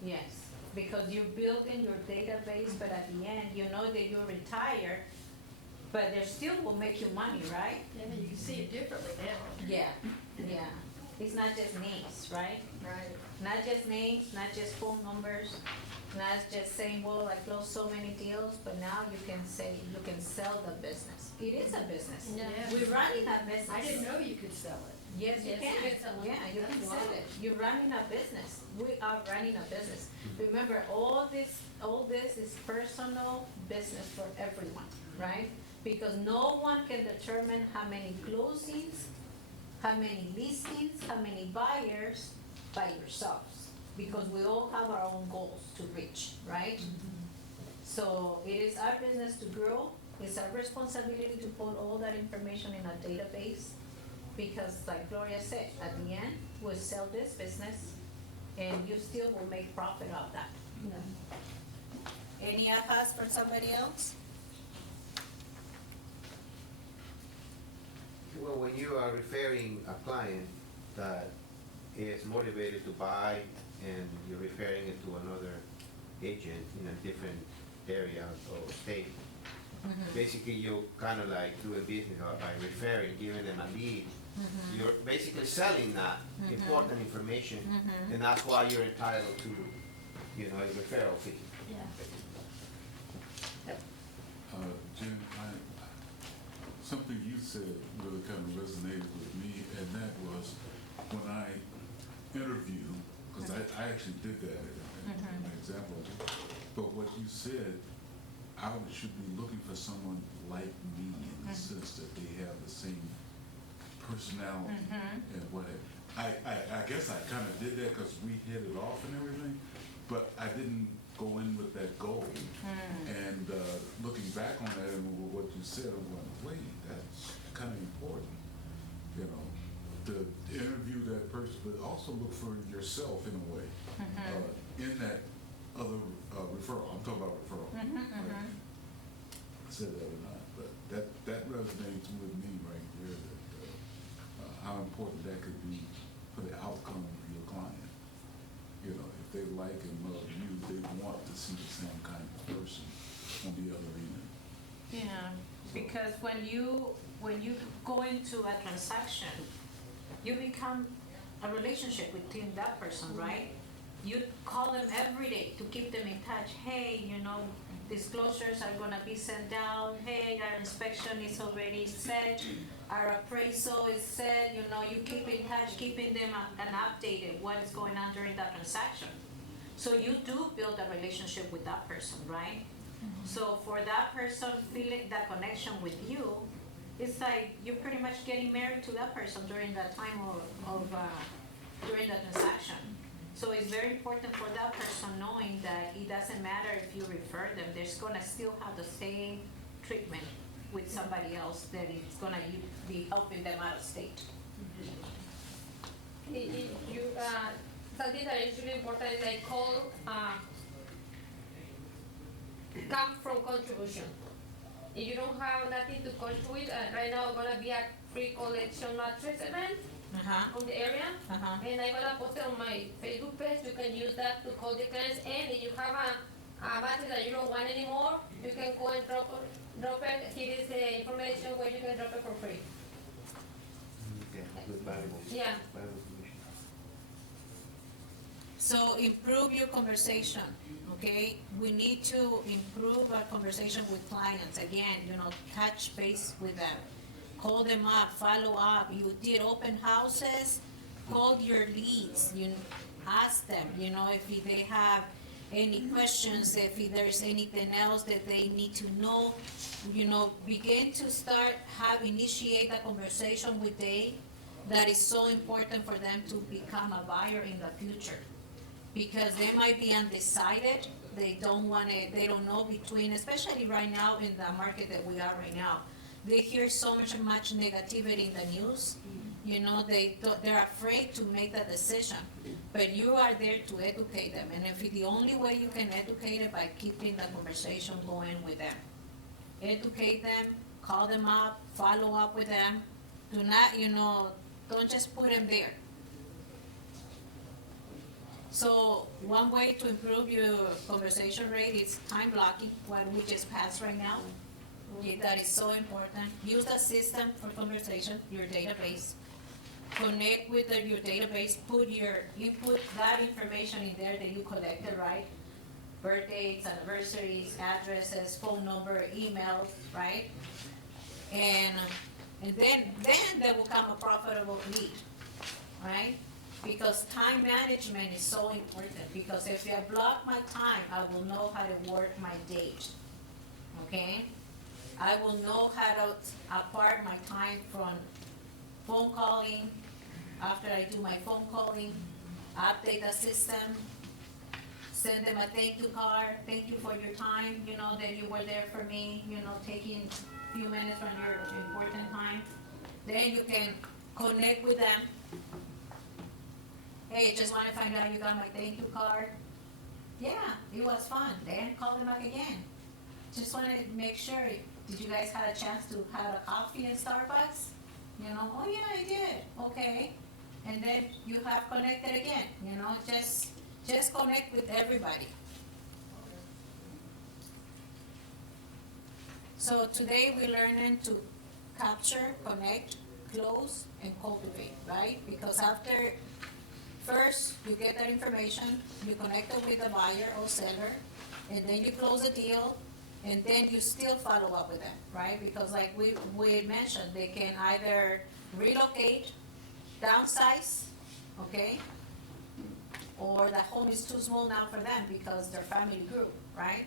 yes, because you build in your database, but at the end, you know that you're retired, but they still will make you money, right? Yeah, you can see it differently now. Yeah, yeah. It's not just names, right? Right. Not just names, not just phone numbers, not just saying, well, I closed so many deals, but now you can say, you can sell the business. It is a business. Yeah. We're running a business. I didn't know you could sell it. Yes, you Yes, can. you can sell it. Yeah, you can That's sell wow. it. You're running a business. We are running a business. Remember, all this is personal business for everyone, right? Because no one can determine how many closings, how many listings, how many buyers by yourselves. Because we all have our own goals to reach, right? So it is our business to grow. It's our responsibility to put all that information in a database. Because like Gloria said, at the end, we'll sell this business and you still will make profit off that. Any ahas for somebody else? Well, when you are referring a client that is motivated to buy and you're referring it to another agent in a different area or state, basically you kind of like do a business by referring, giving them a lead. You're basically selling that important information, and that's why you're entitled to, a referral fee. Jen, something you said really kind of resonated with me, and that was when I interview, because I actually did that in an example, but what you said, I should be looking for someone like me in the sense that they have the same personality and whatever. I guess I kind of did that because we hit it off and everything, but I didn't go in with that goal. And looking back on that and what you said, I'm going, wait, that's kind of important, to interview that person, but also look for yourself in a way, in that other referral. I'm talking about referral. Right? I said that or not, but that resonates with me right there, that how important that could be for the outcome of your client. If they like and love you, they want to see the same kind of person on the other end. Yeah, because when you go into a transaction, you become a relationship within that person, right? You call them every day to keep them in touch. Hey, disclosures are gonna be sent down. Hey, our inspection is already set. Our appraisal is set. You keep in touch, keeping them and updated what is going on during that transaction. So you do build a relationship with that person, right? So for that person feeling that connection with you, it's like you're pretty much getting married to that person during that time during the transaction. So it's very important for that person knowing that it doesn't matter if you refer them, they're gonna still have the same treatment with somebody else that is gonna be helping them out of state. Something that is really important is like come from contribution. If you don't have nothing to contribute, right now gonna be a free collection mattress event on the area, and I'm gonna post it on my Facebook page. You can use that to call the clients, and if you have a mattress that you don't want anymore, you can go and drop it. Here is the information where you can drop it for free. Okay, good, valuable. Yeah. Valuable information. So improve your conversation, okay? We need to improve our conversation with clients. Again, touch base with them. Call them up, follow up. You did open houses, call your leads. Ask them, if they have any questions, if there's anything else that they need to know. Begin to initiate a conversation with them that is so important for them to become a buyer in the future. Because they might be undecided, they don't know between, especially right now in the market that we are right now. They hear so much negativity in the news they're afraid to make the decision. But you are there to educate them, and if the only way you can educate it by keeping the conversation going with them. Educate them, call them up, follow up with them. Do not, don't just put them there. So one way to improve your conversation rate is time blocking, what we just passed right now. Okay, that is so important. Use the system for conversation, your database. Connect with your database, input that information in there that you collected, right? Birthdays, anniversaries, addresses, phone number, emails, right? And then there will come a profitable lead, right? Because time management is so important, because if I block my time, I will know how to work my date, okay? I will know how to apart my time from phone calling, after I do my phone calling, update the system, send them a thank you card, thank you for your time, that you were there for me, taking a few minutes from your important time. Then you can connect with them. Hey, just want to find out you got my thank you card. Yeah, it was fun. Then call them back again. Just want to make sure, did you guys have a chance to have a coffee in Starbucks? Oh yeah, I did. Okay. And then you have connected again, just connect with everybody. So today we're learning to capture, connect, close, and cultivate, right? Because first you get that information, you connect it with the buyer or seller, and then you close the deal, and then you still follow up with them, right? Because like we mentioned, they can either relocate, downsize, okay? Or the home is too small now for them because their family grew, right?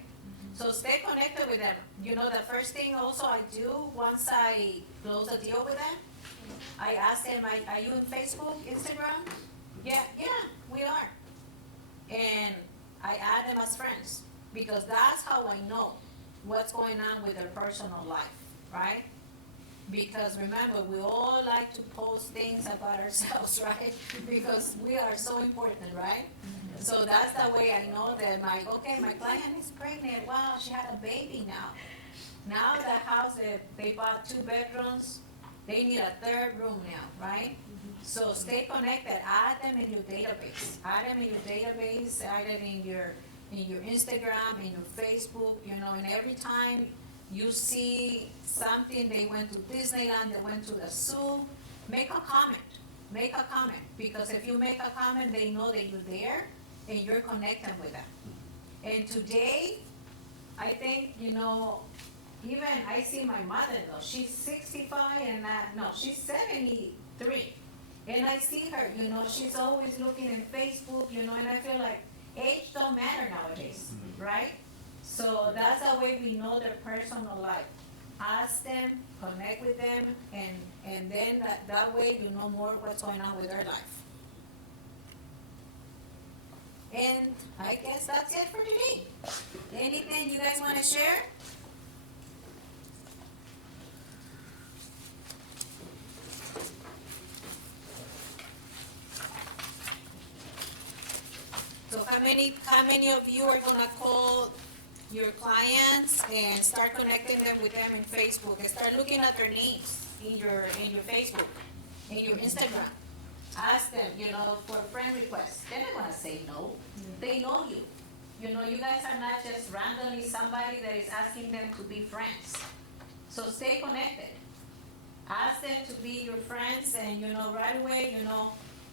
So stay connected with them. The first thing also I do once I close a deal with them, I ask them, are you in Facebook, Instagram? Yeah, we are. And I add them as friends, because that's how I know what's going on with their personal life, right? Because remember, we all like to post things about ourselves, right? Because we are so important, right? So that's the way I know that my client is pregnant. Wow, she had a baby now. Now the house, they bought 2 bedrooms, they need a 3rd room now, right? So stay connected, add them in your database. Add them in your database, add them in your Instagram, in your Facebook, and every time you see something, they went to Disneyland, they went to the zoo, make a comment. Make a comment, because if you make a comment, they know that you're there and you're connecting with them. And today, I think, even I see my mother though, she's 65 and she's 73. And I see her, she's always looking in Facebook, and I feel like age don't matter nowadays, right? So that's the way we know their personal life. Ask them, connect with them, and then that way you know more what's going on with their life. And I guess that's it for today. Anything you guys want to share? So how many of you are gonna call your clients and start connecting them with them in Facebook and start looking at their names in your Facebook, in your Instagram? Ask them, for friend requests. They're not gonna say no. They know you. You guys are not just randomly somebody that is asking them to be friends. So stay connected. Ask them to be your friends, and right away,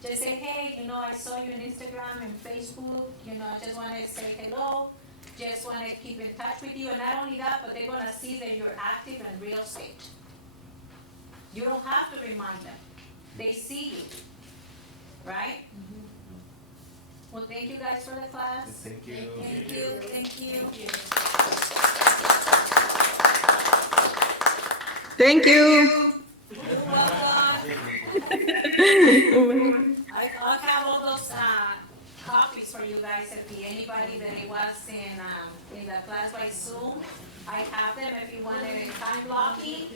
just say, hey, I saw you on Instagram and Facebook, I just want to say hello, just want to keep in touch with you. And not only that, but they're going to see that you're active in real estate. You don't have to remind them. They see you, right? Well, thank you guys for the class. Thank you. Thank you. Thank you. Thank you. I'll have all those copies for you guys. If anybody that it was in the class by Zoom, I have them if you want it in time blocking,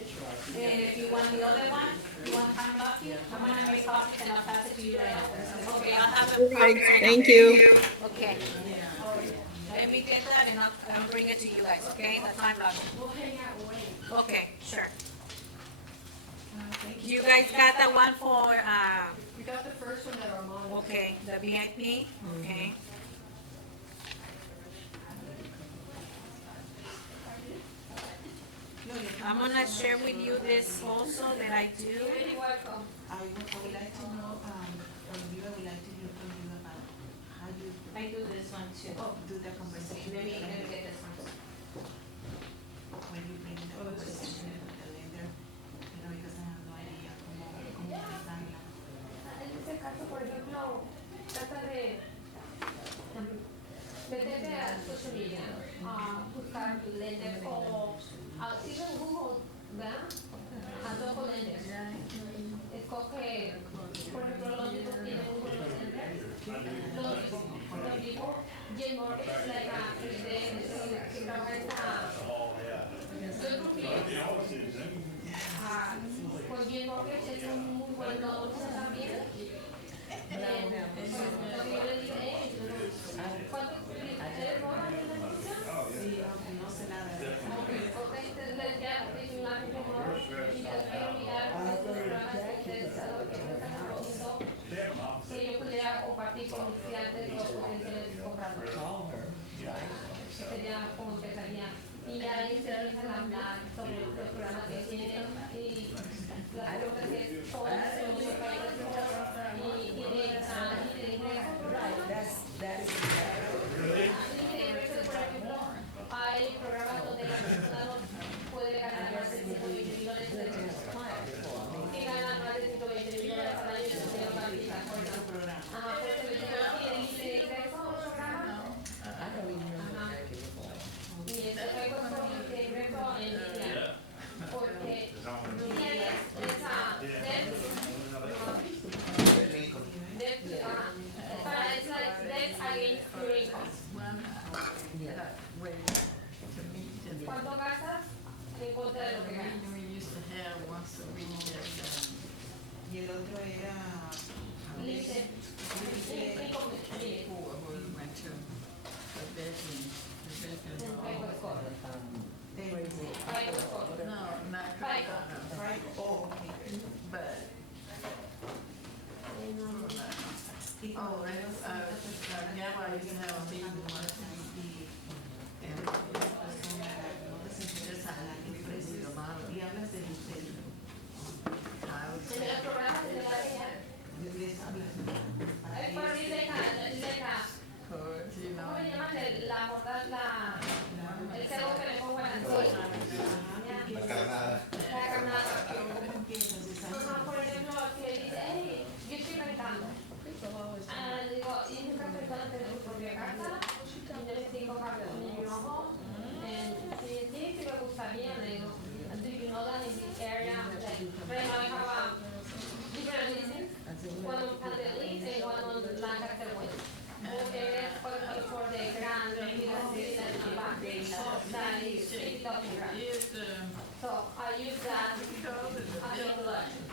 and if you want the other one, want time lucky? I'm gonna make copies and I'll pass it to you right now. Okay, I'll have them. Right, thank you. Okay. Let me get that and I'll bring it to you guys, okay? The time lucky. We'll hang out and wait. Okay, sure. You guys got the one for, We got the first one at Armando. okay, the VIP, okay. I'm gonna share with you this also that I do. You're welcome. I would like to know, from you, I would like to hear from you about how you I do this one too. do the conversation. Let me get this one. When you bring the conversation with the lender, because I have no idea cómo manejarla. En este caso, por ejemplo, trata de meterte a social media, a buscar lenders o sigue en Google, ¿verdad? Adobe lenders. Escoge, por ejemplo, los mismos tienen Google lenders. Los mismos, J Mortgage, like que trabaja con J Mortgage es un muy buen negocio también. ¿Cuánto ustedes roban en la negocio? Sí, no sé nada de eso. Ok, entonces ya es un ámbito más y les quiero mirar estos programas que ustedes están haciendo, que yo pudiera compartir con mis clientes o potenciales compradores. Sería como empezaría. Y ya ahí se empiezan a hablar sobre los programas que tienen y las preguntas que son por ejemplo, hay programas donde la persona no puede ganar más de 120 millones de pesos. Si ganan más de 120 millones al año, se lo califican por eso. Ajá, por eso le digo, ¿tiene ingreso a un programa? Y eso fue con ingreso en línea. Porque tienes esa it's like debt against your income. ¿Cuánto gastas en contra de lo que ganas? Y el otro era... Límite. Income limit. Right? Oh, okay. Y hablas del En el programa de la área. Es para mí ¿cómo le llaman la mortal, el cerdo que le pongo en la anzuela? La carnada. La carnada. Por ejemplo, que dice, hey, yo estoy rentando. Le digo, ¿y nunca has pensado en tener tu propia casa? Y yo les digo, mi ojo. Sí, sí me gustaría. Le digo, do you know that in this area, like, right now I have different leases, one on the lease and one on Lancaster West. Both areas for the grand, that is 50,000 grand. So I use that as a introduction.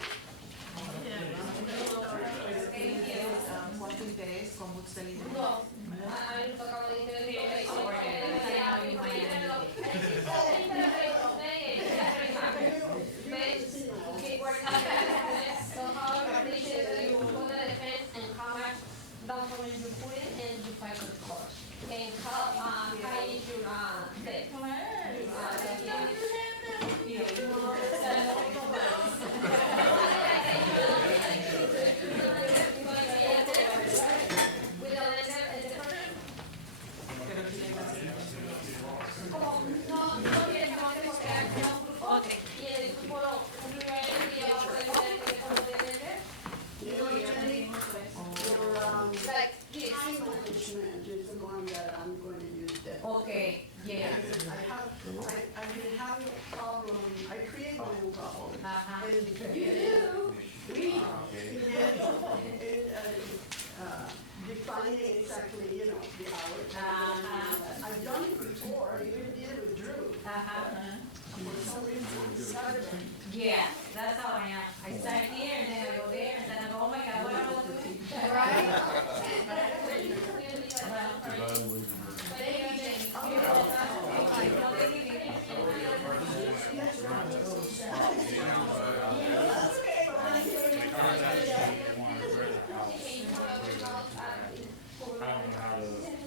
¿cuánto interés? ¿Cómo usted le interesa? No, a mí me tocaba de interés. So how they say you put the defense and how much down payment you put in and you fight for the cost. And how high is your debt. With the lender and the person. Como no directamente porque hay un grupo y el grupo simplemente lleva por el teléfono de lender. Like this. Time management is the one that I'm going to use that. Okay, yeah. I've been having a problem, I create my own problem. Uh-huh. And you do, defining exactly, the hours. Uh-huh. I've done it before, I even did it with Drew. Uh-huh. Yeah, that's how I am. I start here and then I go there and then I go, oh my God, what am I doing?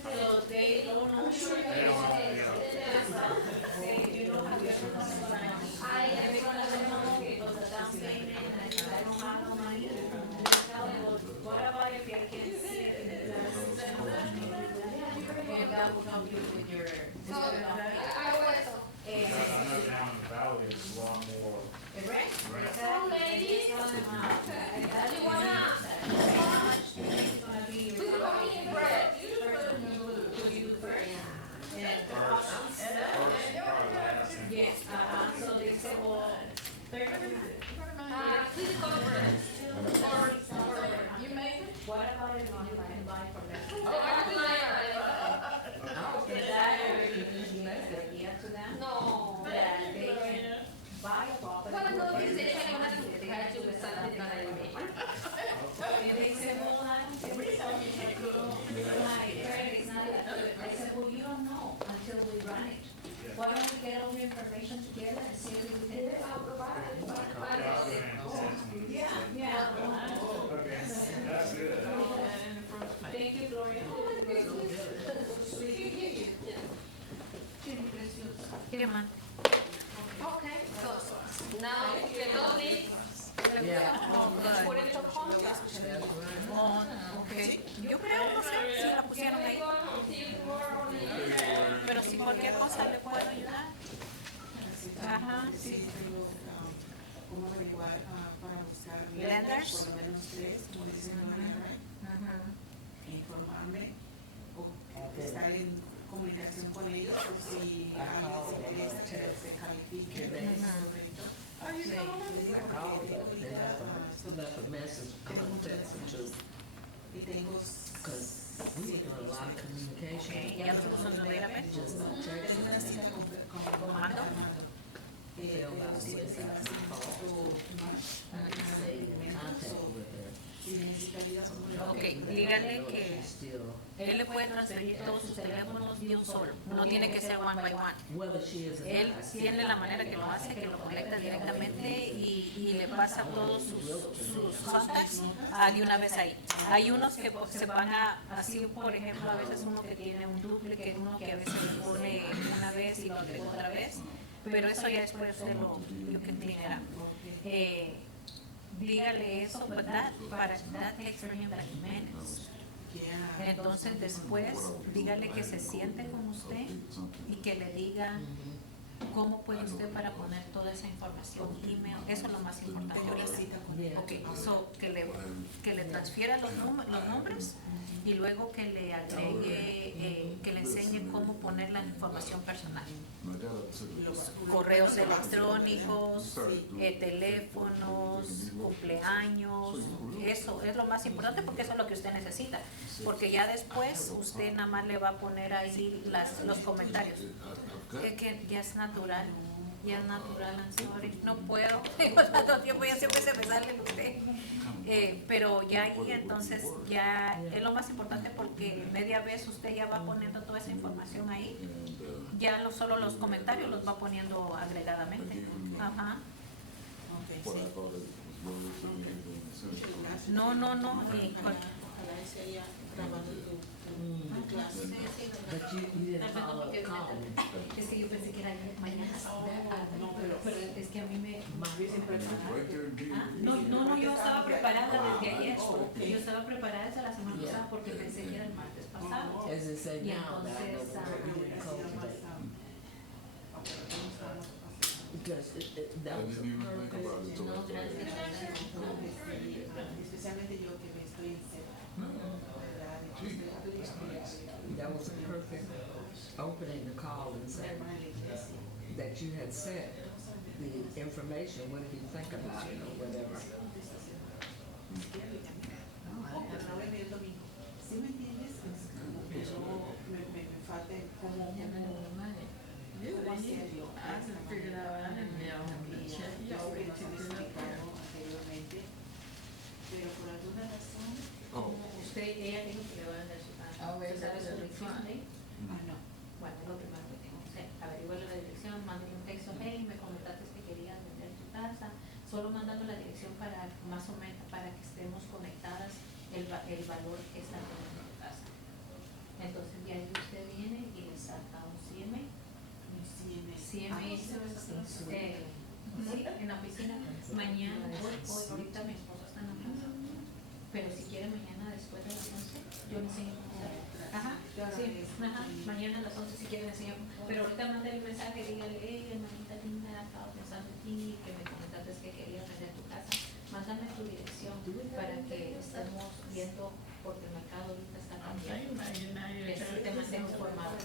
So they don't know. What about if you can't see it? And God will help you with your. Down in the valley, it's a lot more. Right? So ladies, That's you wanna? gonna be. Who's gonna eat bread? Who you do first? Yes, so they say, well, they're gonna. Please go first. Or You make it? What about if you can buy from them? oh, I do like Is that a nice idea to them? no. That they can buy a property. Bueno, no, dice ella que una su de Santa Ana. And they say, well, I don't think so. My credit is not that good. I said, well, you don't know until we run it. Why don't we get all the information together and see if we can. Yeah, yeah. Okay, that's good. Thank you, Gloria. Okay, so now the building. Let's put it to contract. Okay. Yo creo, no sé si la pusieron ahí. Pero si cualquier cosa le puedo ayudar. Ajá, sí. Cómo averiguar para buscar Lenders. por lo menos 3, como dicen ahora, informarme o estar en comunicación con ellos por si alguien se interesa que se califique sobre esto. Y tengo Okay, ya lo puso en el database. Comando. Ok, dígale que él le puede transferir todos sus teléfonos de un solo, no tiene que ser one by one. Él tiene la manera que lo hace, que lo conecta directamente y le pasa todos sus contacts de una vez ahí. Hay unos que se van así, por ejemplo, a veces uno que tiene un duplicate, uno que a veces le pone una vez y lo agrega otra vez, pero eso ya después usted lo que entienda. Dígale eso, but that takes for him like minutes. Entonces después dígale que se siente con usted y que le diga cómo puede usted para poner toda esa información, email, eso es lo más importante ahorita. Okay, so que le transfiera los nombres y luego que le agregue, que le enseñe cómo poner la información personal. Correos electrónicos, teléfonos, cumpleaños, eso es lo más importante porque eso es lo que usted necesita. Porque ya después usted nada más le va a poner ahí los comentarios. Que ya es natural, I'm sorry, no puedo, tanto tiempo ya siempre se me sale usted. Pero ya ahí entonces ya es lo más importante porque media vez usted ya va poniendo toda esa información ahí, ya solo los comentarios los va poniendo agregadamente. Ajá. No. Es que yo pensé que era mañana. Pero es que a mí me... No, yo estaba preparada desde ayer. Yo estaba preparada desde la semana pasada porque pensé que era el martes pasado. Y entonces... especialmente yo que me estoy encerrando. That was a perfect opening to call and say that you had said the information. What did you think about it or whatever? ¿Sí me entiendes? Pero me falta cómo hacerlo. para más o menos, para que estemos conectadas el valor que está teniendo tu casa. Entonces de ahí usted viene y le saca un CMA. Sí, en la oficina. Mañana, hoy, ahorita mi esposo está en la casa. Pero si quiere mañana después de las 11, yo le enseño cómo se hace. Ajá, sí, ajá, mañana a las 11 si quiere le enseño. Pero ahorita mándale el mensaje, dígale, hey, hermanita linda, estaba pensando en ti, que me comentaste que querías vender tu casa. Mándame tu dirección para que estemos viendo, porque el mercado ahorita está cambiando. Te mantengo informado.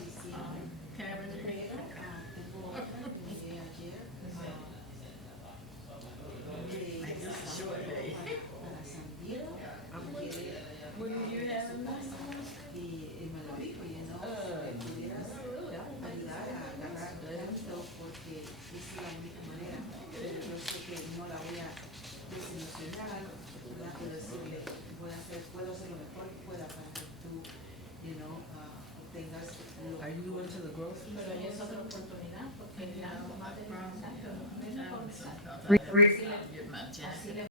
Are you going to the grocery Pero store? ya es otra oportunidad, porque ya no va a tener mensaje, no es mejor mensaje. Así le